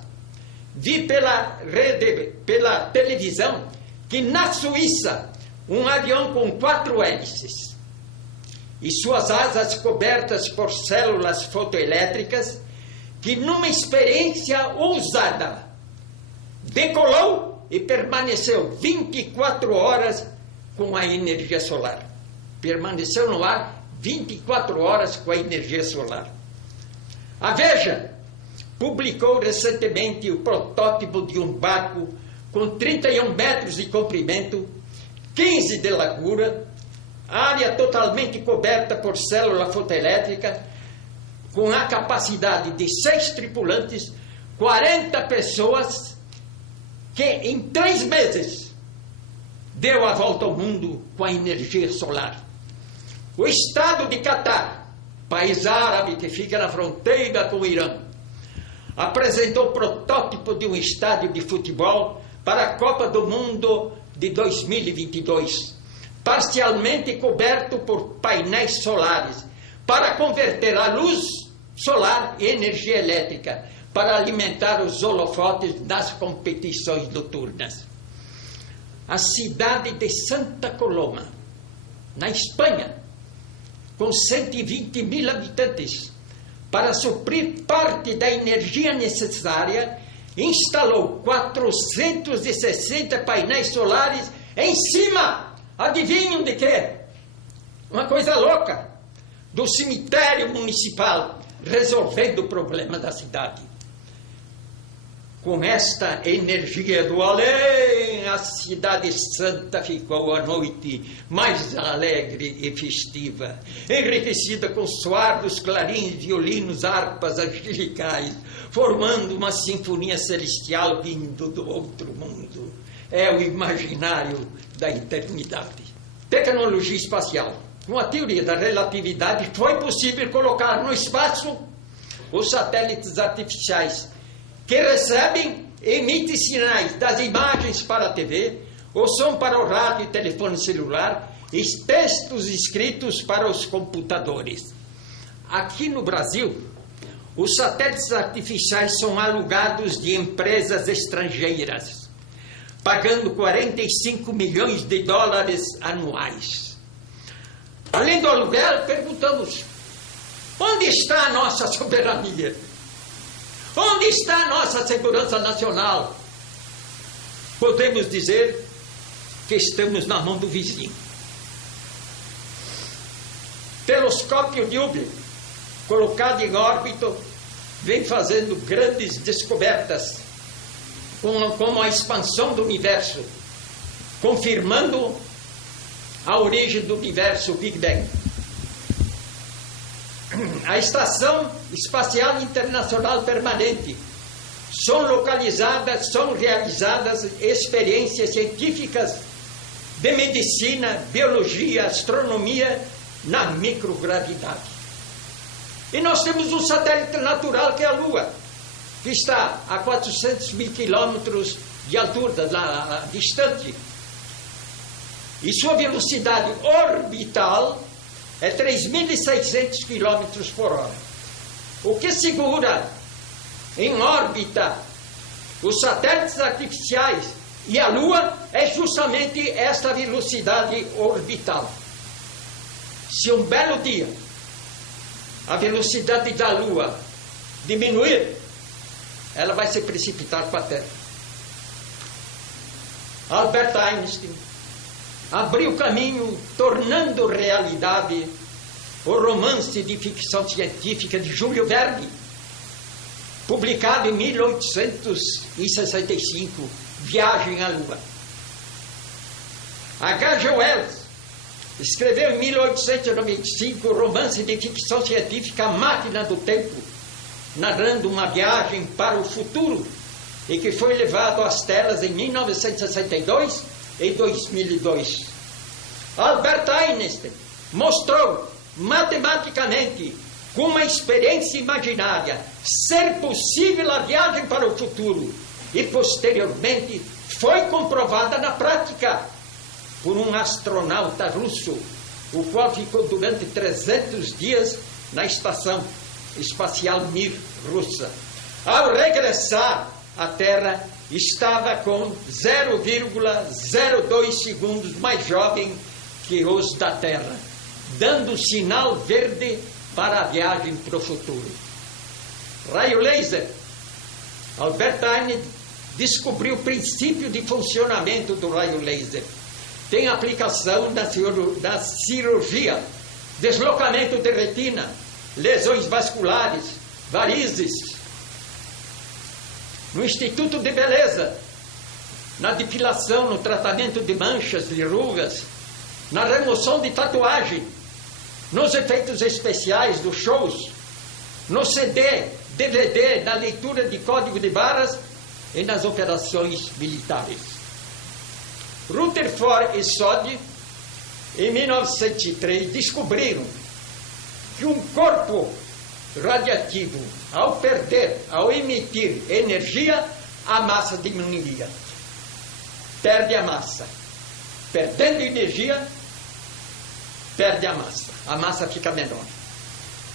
Vi pela televisão que na Suíça um avião com 4 hélices e suas asas cobertas por células fotoelétricas que numa experiência ousada decolou e permaneceu 24 horas com a energia solar. Permaneceu no ar 24 horas com a energia solar. A Veja publicou recentemente o protótipo de um barco com 31 metros de comprimento, 15 de largura, área totalmente coberta por célula fotoelétrica, com a capacidade de 6 tripulantes, 40 pessoas, que em 3 meses deu a volta ao mundo com a energia solar. O estado de Catar, país árabe que fica na fronteira com o Irã, apresentou o protótipo de um estádio de futebol para a Copa do Mundo de 2022, parcialmente coberto por painéis solares, para converter a luz solar em energia elétrica, para alimentar os holofotes das competições noturnas. A cidade de Santa Coloma, na Espanha, com 120 mil habitantes, para suprir parte da energia necessária, instalou 460 painéis solares em cima, adivinham de quê? Uma coisa louca, do cemitério municipal, resolvendo o problema da cidade. Com esta energia do além, a cidade santa ficou a noite mais alegre e festiva, enriquecida com soar dos clarins, violinos, harpas angelicais, formando uma sinfonia celestial vindo do outro mundo. É o imaginário da eternidade. Tecnologia espacial. Com a teoria da relatividade, foi possível colocar no espaço os satélites artificiais que recebem e emitem sinais das imagens para a TV, o som para o rádio e telefone celular e textos escritos para os computadores. Aqui no Brasil, os satélites artificiais são alugados de empresas estrangeiras, pagando 45 milhões de dólares anuais. Além do aluguel, perguntamos: onde está a nossa soberania? Onde está a nossa segurança nacional? Podemos dizer que estamos na mão do vizinho. Telescópio de Hubble, colocado em órbita, vem fazendo grandes descobertas, como a expansão do universo, confirmando a origem do universo, o Big Bang. A Estação Espacial Internacional Permanente. São realizadas experiências científicas de medicina, biologia, astronomia na microgravidade. E nós temos um satélite natural que é a Lua, que está a 400 mil quilômetros de altura, lá distante. E sua velocidade orbital é 3.600 km por hora. O que segura em órbita os satélites artificiais e a Lua é justamente esta velocidade orbital. Se um belo dia a velocidade da Lua diminuir, ela vai se precipitar para a Terra. Albert Einstein abriu caminho, tornando realidade o romance de ficção científica de Júlio Verne, publicado em 1865, Viagem à Lua. H.G. Wells escreveu em 1895 o romance de ficção científica A Máquina do Tempo, narrando uma viagem para o futuro e que foi levado às telas em 1962 e 2002. Albert Einstein mostrou matematicamente, com uma experiência imaginária, ser possível a viagem para o futuro, e posteriormente foi comprovada na prática por um astronauta russo, o qual ficou durante 300 dias na Estação Espacial Mir russa. Ao regressar à Terra, estava com 0,02 segundos mais jovem que os da Terra, dando sinal verde para a viagem para o futuro. Raio laser. Albert Einstein descobriu o princípio de funcionamento do raio laser. Tem aplicação na cirurgia, deslocamento de retina, lesões vasculares, varizes. No Instituto de Beleza, na depilação, no tratamento de manchas, de rugas, na remoção de tatuagem, nos efeitos especiais dos shows, no CD, DVD, na leitura de código de barras e nas operações militares. Rutherford e Soddy, em 1903, descobriram que um corpo radiativo, ao emitir energia, a massa diminuía. Perde a massa. Perdendo energia, perde a massa fica menor.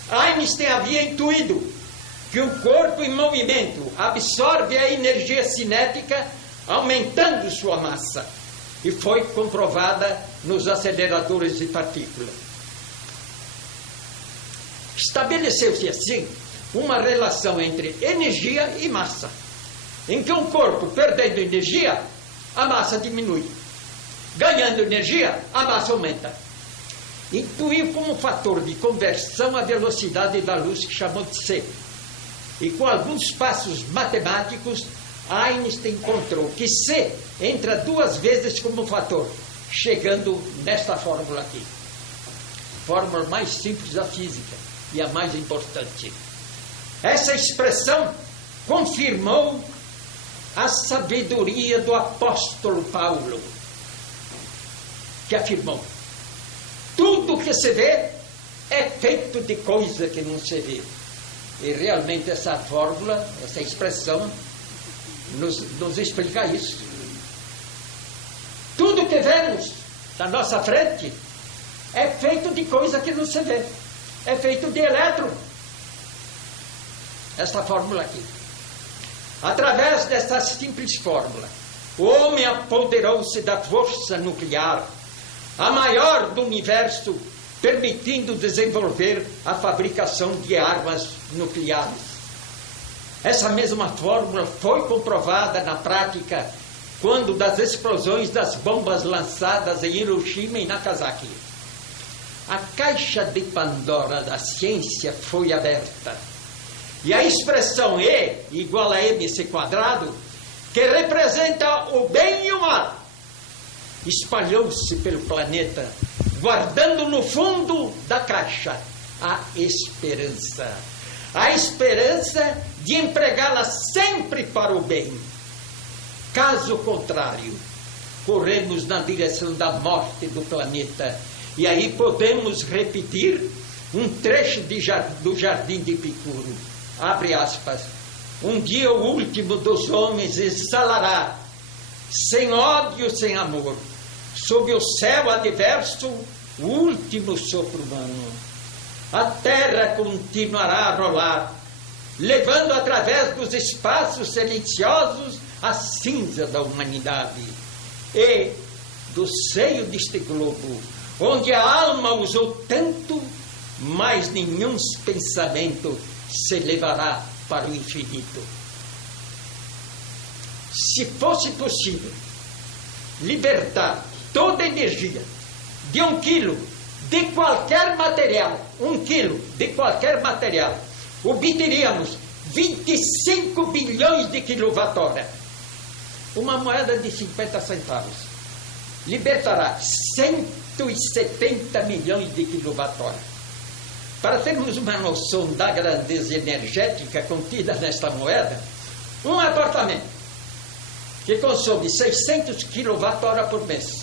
Einstein havia intuído que o corpo em movimento absorve a energia cinética, aumentando sua massa, e foi comprovada nos aceleradores de partículas. Estabeleceu-se assim uma relação entre energia e massa. em que um corpo perdendo energia, a massa diminui. Ganhando energia, a massa aumenta. Intuiu como fator de conversão a velocidade da luz que chamou de C. E com alguns passos matemáticos, Einstein encontrou que C entra 2 vezes como fator, chegando nesta fórmula aqui. Fórmula mais simples da física e a mais importante. Essa expressão confirmou a sabedoria do apóstolo Paulo, que afirmou: tudo que se vê é feito de coisa que não se vê. E realmente essa fórmula, essa expressão, nos explica isso. Tudo que vemos na nossa frente é feito de coisa que não se vê. É feito de elétron. Esta fórmula aqui. Através dessa simples fórmula, o homem apoderou-se da força nuclear, a maior do universo, permitindo desenvolver a fabricação de armas nucleares. Essa mesma fórmula foi comprovada na prática quando das explosões das bombas lançadas em Hiroshima e Nagasaki. A caixa de Pandora da ciência foi aberta. E a expressão E igual a mc quadrado, que representa o bem e o mal, espalhou-se pelo planeta, guardando no fundo da caixa a esperança. A esperança de empregá-la sempre para o bem. Caso contrário, corremos na direção da morte do planeta. E aí podemos repetir um trecho do Jardim de Epicuro. Abre aspas. Um dia o último dos homens exalará, sem ódio, sem amor, sob o céu adverso, o último sopro humano. A terra continuará a rolar, levando através dos espaços silenciosos a cinza da humanidade. E, do seio deste globo, onde a alma usou tanto, mais nenhum pensamento se levará para o infinito. Se fosse possível libertar toda a energia de 1 quilo de qualquer material, 1 quilo de qualquer material, obteríamos 25 bilhões de quilowatt-hora. Uma moeda de 50 centavos libertará 170 milhões de quilowatt-hora. Para termos uma noção da grandeza energética contida nesta moeda, um apartamento que consome 600 kWh por mês,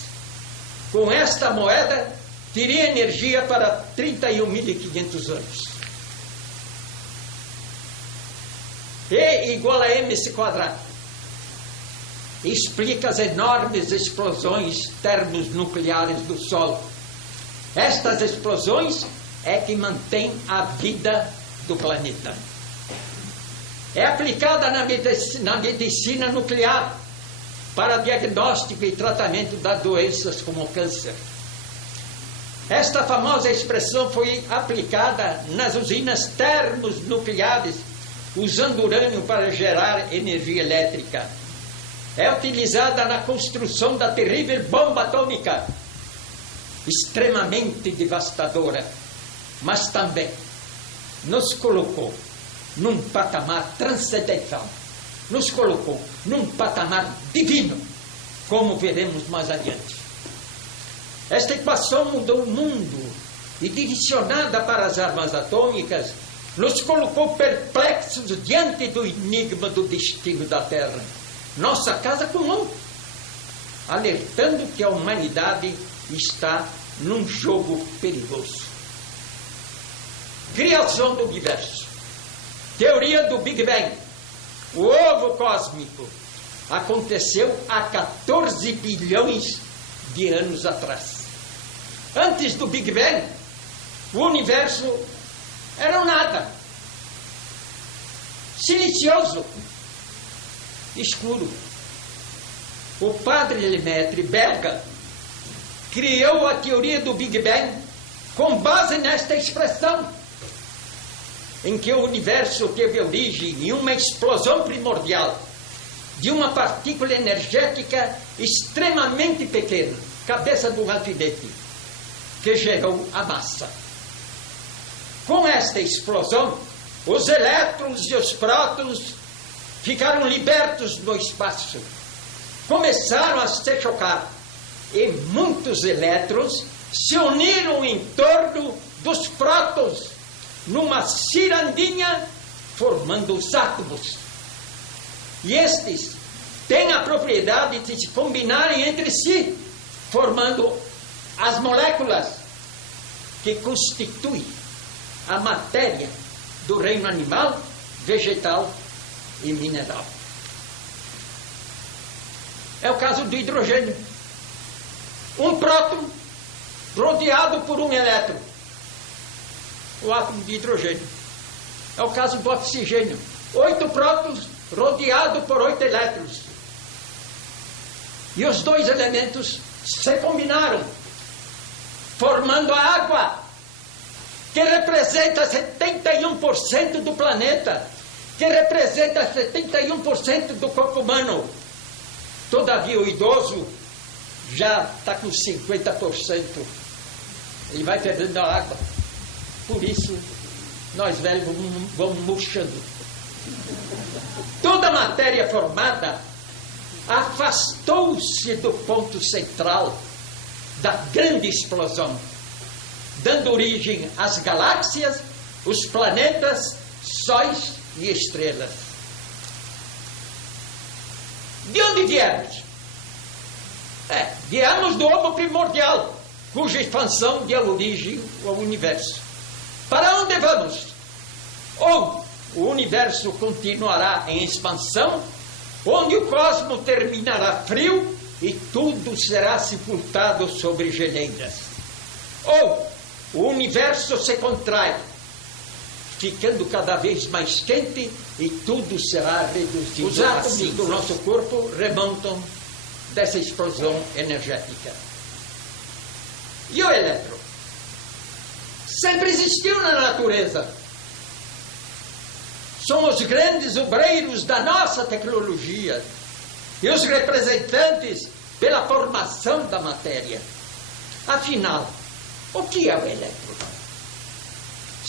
com esta moeda, teria energia para 31.500 anos. E igual a mc quadrado. Explica as enormes explosões termonucleares do Sol. Estas explosões é que mantém a vida do planeta. É aplicada na medicina nuclear para diagnóstico e tratamento das doenças como o câncer. Esta famosa expressão foi aplicada nas usinas termonucleares, usando urânio para gerar energia elétrica. É utilizada na construção da terrível bomba atômica, extremamente devastadora, mas também nos colocou num patamar transcendental, nos colocou num patamar divino, como veremos mais adiante. Esta equação mudou o mundo e, direcionada para as armas atômicas, nos colocou perplexos diante do enigma do destino da Terra, nossa casa comum, alertando que a humanidade está num jogo perigoso. Criação do universo. Teoria do Big Bang. O ovo cósmico aconteceu há 14 bilhões de anos atrás. Antes do Big Bang, o universo era um nada. Silencioso. Escuro. O padre Lemaitre, belga, criou a teoria do Big Bang com base nesta expressão, em que o universo teve origem em uma explosão primordial de uma partícula energética extremamente pequena, cabeça do alfinete, que gerou a massa. Com esta explosão, os elétrons e os prótons ficaram libertos no espaço. Começaram a se chocar e muitos elétrons se uniram em torno dos prótons numa cirandinha, formando os átomos. E estes têm a propriedade de se combinarem entre si, formando as moléculas que constituem a matéria do reino animal, vegetal e mineral. É o caso do hidrogênio. Um próton rodeado por um elétron, o átomo de hidrogênio. É o caso do oxigênio. 8 prótons rodeado por 8 elétrons. E os dois elementos se combinaram, formando a água, que representa 71% do planeta, que representa 71% do corpo humano. Todavia o idoso já está com 50%. Ele vai perdendo a água. Por isso, nós velhos vamos murchando. Toda a matéria formada afastou-se do ponto central da grande explosão, dando origem às galáxias, os planetas, sóis e estrelas. De onde viemos? Viemos do Homo primordial, cuja expansão deu origem ao universo. Para onde vamos? Ou o universo continuará em expansão, onde o cosmos terminará frio e tudo será sepultado sobre geleiras. Ou o universo se contrai, ficando cada vez mais quente e tudo será reduzido. Os átomos do nosso corpo remontam dessa explosão energética. E o elétron? Sempre existiu na natureza. São os grandes obreiros da nossa tecnologia e os representantes pela formação da matéria. Afinal, o que é o elétron?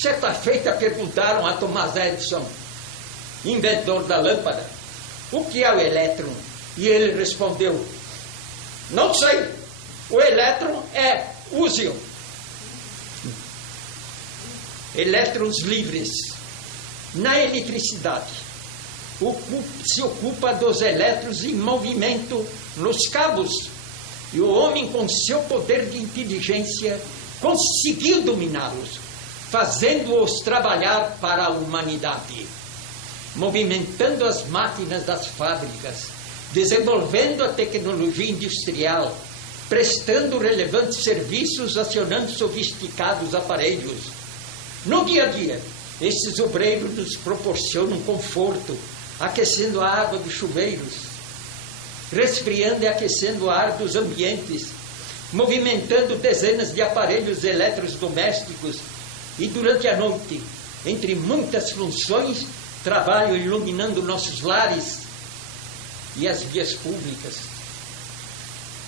Certa feita perguntaram a Thomas Edison, inventor da lâmpada, o que é o elétron? E ele respondeu, não sei, o elétron é íon. Elétrons livres. Na eletricidade, se ocupa dos elétrons em movimento nos cabos, e o homem, com seu poder de inteligência, conseguiu dominá-los, fazendo-os trabalhar para a humanidade, movimentando as máquinas das fábricas, desenvolvendo a tecnologia industrial, prestando relevantes serviços, acionando sofisticados aparelhos. No dia a dia, esses obreiros nos proporcionam conforto, aquecendo a água dos chuveiros, resfriando e aquecendo o ar dos ambientes, movimentando dezenas de aparelhos eletrodomésticos e durante a noite, entre muitas funções, trabalham iluminando nossos lares e as vias públicas.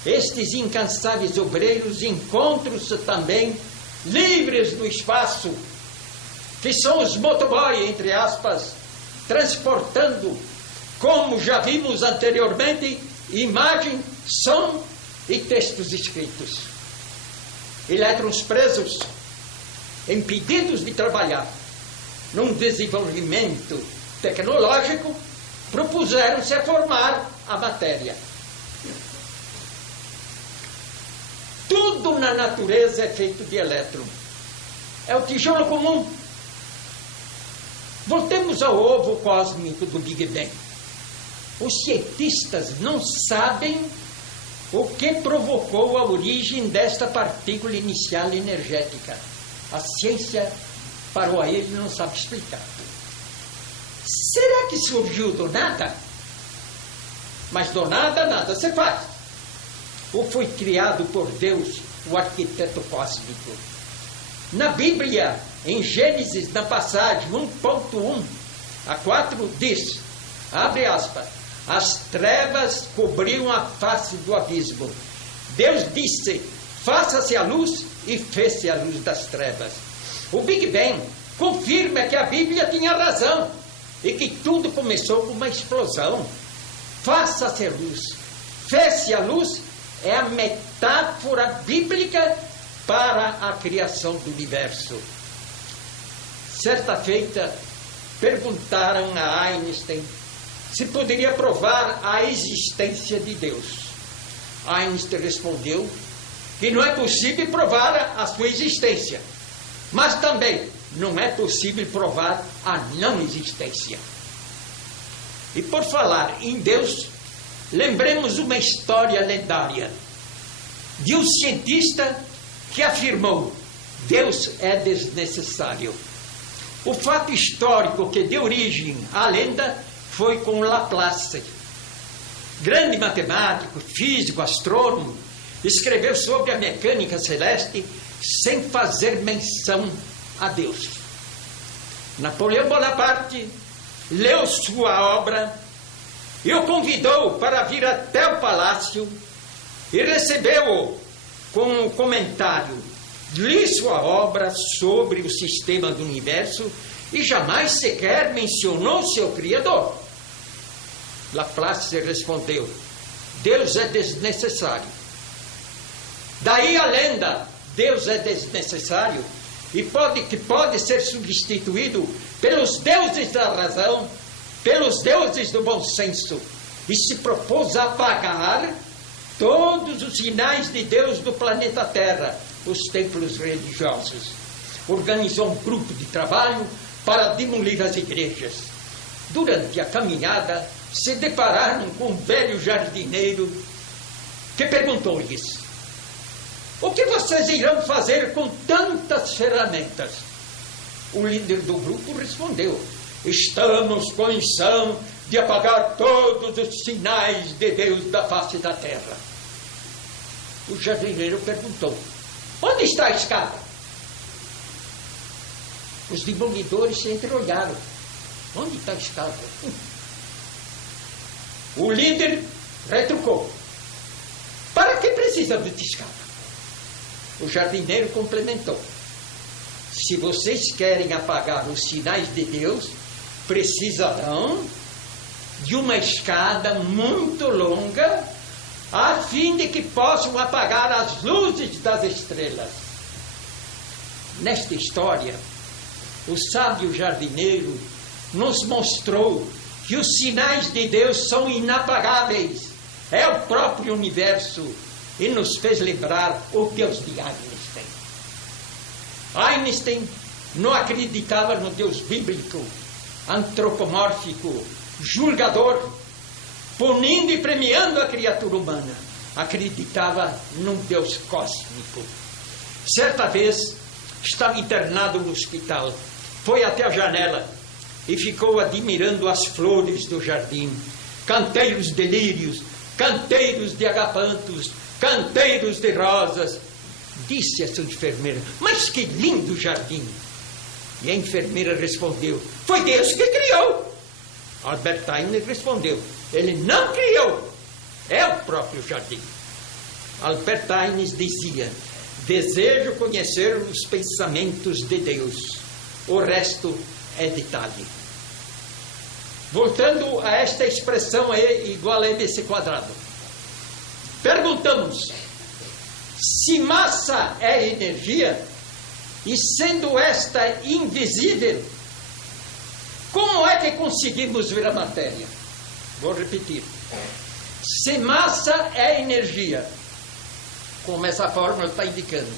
Estes incansáveis obreiros encontram-se também livres do espaço, que são os motoboy, entre aspas, transportando, como já vimos anteriormente, imagem, som e textos escritos. Elétrons presos, impedidos de trabalhar num desenvolvimento tecnológico, propuseram-se a formar a matéria. Tudo na natureza é feito de elétron. É o tijolo comum. Voltemos ao ovo cósmico do Big Bang. Os cientistas não sabem o que provocou a origem desta partícula inicial energética. A ciência parou aí e não sabe explicar. Será que surgiu do nada? Mas do nada, nada se faz. Ou foi criado por Deus, o arquiteto cósmico? Na Bíblia, em Gênesis, na passagem 1.1 a 4, diz, abre aspas, as trevas cobriam a face do abismo. Deus disse: faça-se a luz, e fez-se a luz das trevas. O Big Bang confirma que a Bíblia tinha razão e que tudo começou com uma explosão. Faça-se a luz, fez-se a luz é a metáfora bíblica para a criação do universo. Certa feita, perguntaram a Einstein se poderia provar a existência de Deus. Einstein respondeu que não é possível provar a sua existência, mas também não é possível provar a não existência. E por falar em Deus, lembremos uma história lendária de um cientista que afirmou: Deus é desnecessário. O fato histórico que deu origem à lenda foi com Laplace. Grande matemático, físico, astrônomo, escreveu sobre a mecânica celeste sem fazer menção a Deus. Napoleão Bonaparte leu sua obra e o convidou para vir até o palácio e recebeu-o com um comentário. Li sua obra sobre o sistema do universo e jamais sequer mencionou seu Criador. Laplace respondeu: Deus é desnecessário. Daí a lenda: Deus é desnecessário e pode ser substituído pelos deuses da razão, pelos deuses do bom senso, e se propôs a apagar todos os sinais de Deus do planeta Terra, os templos religiosos. Organizou um grupo de trabalho para demolir as igrejas. Durante a caminhada, se depararam com um velho jardineiro que perguntou-lhes: o que vocês irão fazer com tantas ferramentas? O líder do grupo respondeu: estamos com a missão de apagar todos os sinais de Deus da face da terra. O jardineiro perguntou: onde está a escada? Os demolidores se entreolharam. Onde está a escada? O líder retrucou: para que precisamos de escada? O jardineiro complementou: se vocês querem apagar os sinais de Deus, precisarão de uma escada muito longa, a fim de que possam apagar as luzes das estrelas. Nesta história, o sábio jardineiro nos mostrou que os sinais de Deus são inapagáveis. É o próprio universo. E nos fez lembrar o Deus de Einstein. Einstein não acreditava no Deus bíblico, antropomórfico, julgador, punindo e premiando a criatura humana. Acreditava num Deus cósmico. Certa vez, estava internado no hospital. Foi até a janela e ficou admirando as flores do jardim. Canteiros de lírios, canteiros de agapantos, canteiros de rosas. Disse a sua enfermeira: mas que lindo jardim! E a enfermeira respondeu: foi Deus que criou. Albert Einstein respondeu: ele não criou, é o próprio jardim. Albert Einstein dizia: desejo conhecer os pensamentos de Deus, o resto é detalhe. Voltando a esta expressão E igual a mc quadrado, perguntamos: se massa é energia, e sendo esta invisível, como é que conseguimos ver a matéria? Vou repetir: se massa é energia, como essa fórmula está indicando,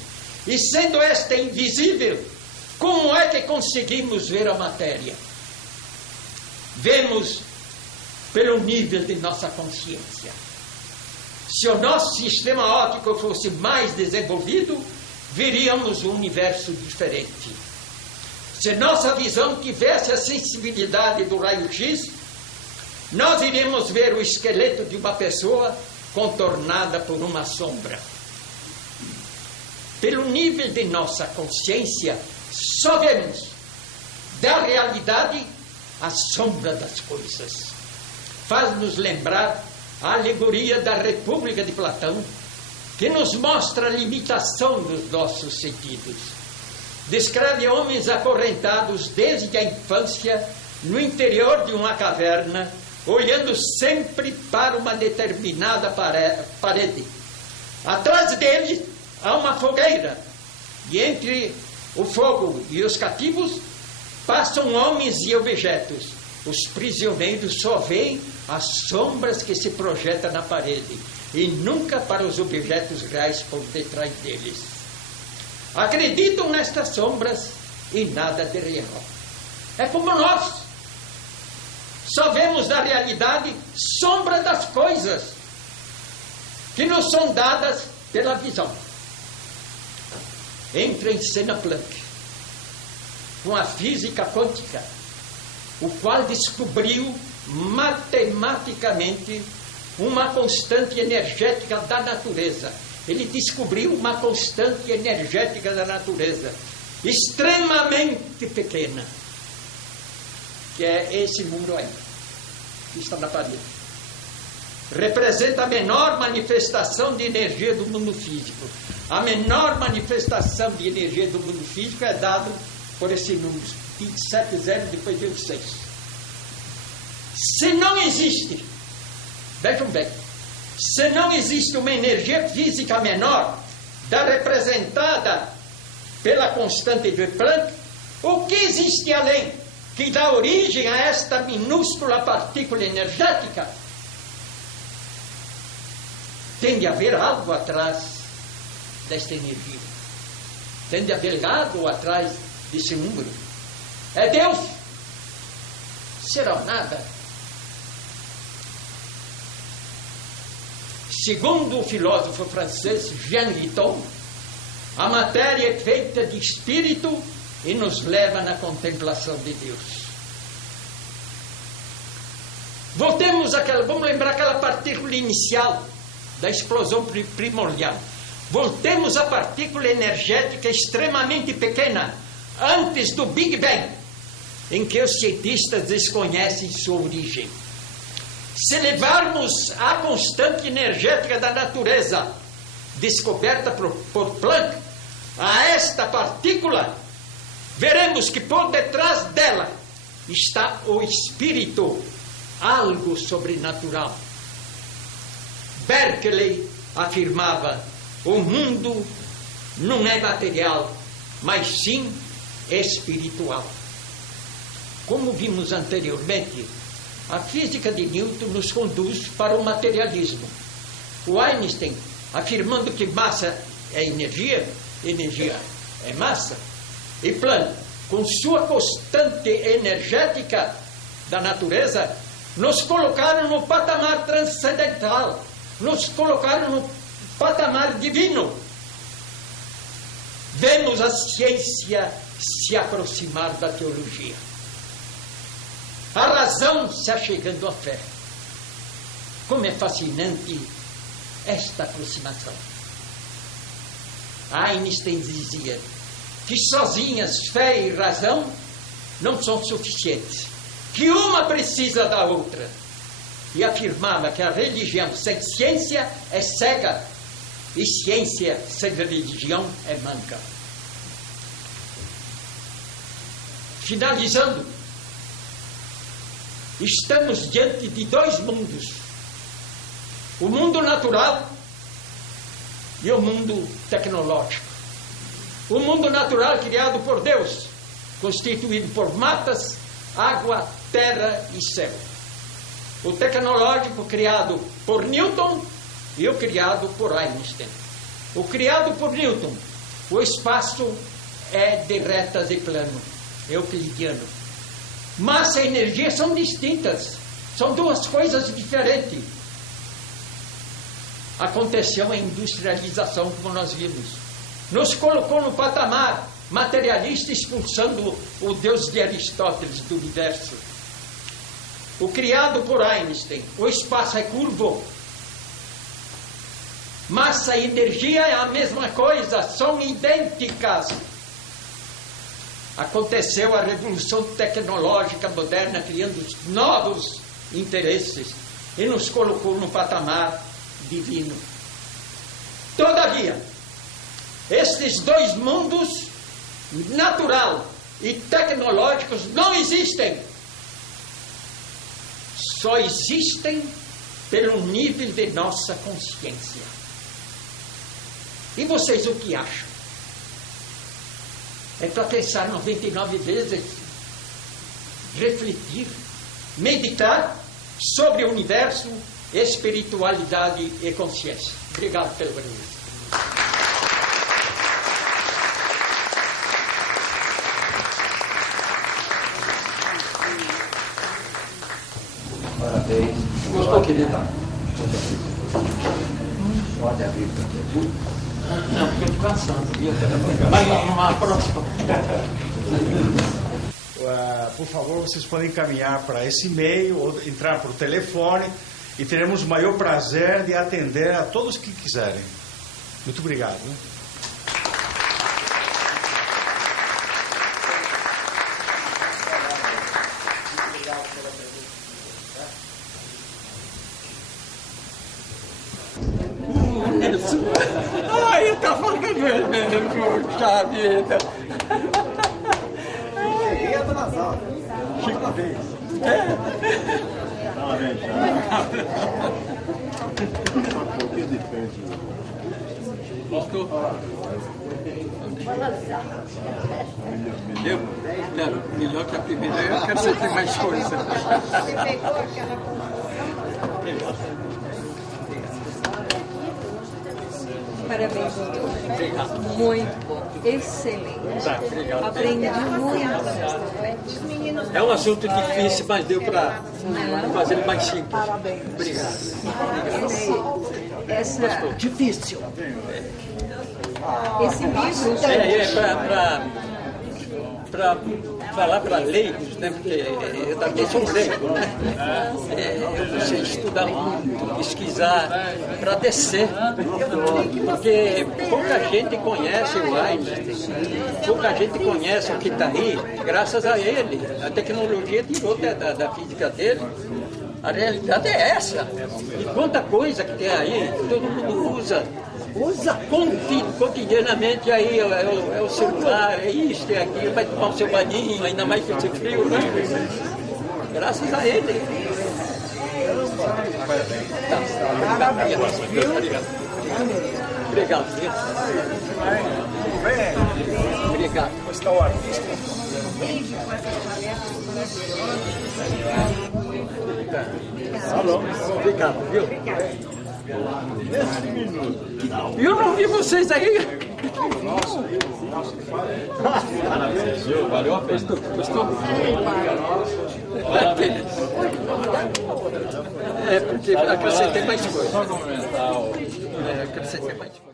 e sendo esta invisível, como é que conseguimos ver a matéria? Vemos pelo nível de nossa consciência. Se o nosso sistema óptico fosse mais desenvolvido, veríamos um universo diferente. Se nossa visão tivesse a sensibilidade do raio-x, nós iríamos ver o esqueleto de uma pessoa contornada por uma sombra. Pelo nível de nossa consciência, só vemos da realidade a sombra das coisas. faz-nos lembrar a alegoria da República de Platão, que nos mostra a limitação dos nossos sentidos. Descreve homens acorrentados desde a infância no interior de uma caverna, olhando sempre para uma determinada parede. Atrás deles há uma fogueira, e entre o fogo e os cativos passam homens e objetos. Os prisioneiros só veem as sombras que se projetam na parede e nunca para os objetos reais por detrás deles. Acreditam nestas sombras e nada de real. É como nós. Só vemos na realidade sombra das coisas que nos são dadas pela visão. Entra em cena Planck com a física quântica, o qual descobriu matematicamente uma constante energética da natureza. Ele descobriu uma constante energética da natureza extremamente pequena, que é esse muro aí, que está na parede. Representa a menor manifestação de energia do mundo físico. A menor manifestação de energia do mundo físico é dado por esse número, 27,0, depois deu 6. Se não existe, vejam bem, se não existe uma energia física menor da representada pela constante de Planck, o que existe além que dá origem a esta minúscula partícula energética? Tem de haver algo atrás desta energia. Tem de haver algo atrás desse número. É Deus. Será nada. Segundo o filósofo francês Jean Litton, a matéria é feita de espírito e nos leva na contemplação de Deus. Vamos lembrar aquela partícula inicial da explosão primordial. Voltemos à partícula energética extremamente pequena, antes do Big Bang, em que os cientistas desconhecem sua origem. Se levarmos a constante energética da natureza, descoberta por Planck, a esta partícula, veremos que por detrás dela está o espírito, algo sobrenatural. Berkeley afirmava: o mundo não é material, mas sim espiritual. Como vimos anteriormente, a física de Newton nos conduz para o materialismo. O Einstein, afirmando que massa é energia, energia é massa, e Planck, com sua constante energética da natureza, nos colocaram no patamar transcendental, nos colocaram no patamar divino. Vemos a ciência se aproximar da teologia, a razão se achegando à fé. Como é fascinante esta aproximação. Einstein dizia que sozinhas fé e razão não são suficientes, que uma precisa da outra, e afirmava que a religião sem ciência é cega e ciência sem religião é manca. Finalizando, estamos diante de dois mundos: o mundo natural e o mundo tecnológico. O mundo natural criado por Deus, constituído por matas, água, terra e céu. O tecnológico criado por Newton e o criado por Einstein. O criado por Newton, o espaço é de retas e plano, euclidiano. Massa e energia são distintas, são duas coisas diferentes. Aconteceu a industrialização, como nós vimos. Nos colocou no patamar materialista, expulsando o Deus de Aristóteles do universo. O criado por Einstein, o espaço é curvo. Massa e energia é a mesma coisa, são idênticas. Aconteceu a revolução tecnológica moderna, criando novos interesses. e nos colocou no patamar divino. Todavia, estes dois mundos, natural e tecnológicos, não existem. Só existem pelo nível de nossa consciência. E vocês o que acham? É para pensar 99 vezes, refletir, meditar sobre o universo, espiritualidade e consciência. Obrigado pelo convite. Parabéns. Gostou, querida? Pode abrir para pergunta. Não, porque eu estou cansando, viu? Mas numa próxima. Por favor, vocês podem encaminhar para esse e-mail ou entrar por telefone e teremos o maior prazer de atender a todos que quiserem. Muito obrigado. Ai, eu estava vermelho, puxa vida. Cheguei atrasado. Parabéns. Parabéns. Gostou? Eu quero, melhor que a primeira, eu quero você ter mais coisa. Você pegou aquela Parabéns, doutor. Muito bom. Excelente. Tá, obrigado. Aprendi muito. É um assunto difícil, mas deu para fazer ele mais simples. Parabéns. Obrigado. Essa Difícil. esse livro Para falar para leigos, né? Porque eu também sou leigo, né? Eu preciso estudar muito, pesquisar, para descer. Porque pouca gente conhece o Einstein, pouca gente conhece o que está aí, graças a ele. A tecnologia tirou da física dele. A realidade é essa. E quanta coisa que tem aí, todo mundo usa cotidianamente aí, é o celular, é isto, é aquilo, vai tomar o seu banhinho, ainda mais que esse frio, né? Graças a ele. Parabéns. Obrigado. Obrigado. Obrigado. Como está o artista? Obrigado, viu? Eu não vi vocês aí. Parabéns, viu? Valeu a pena. Gostou? É, porque acrescentei mais coisa. Acrescentei mais coisa.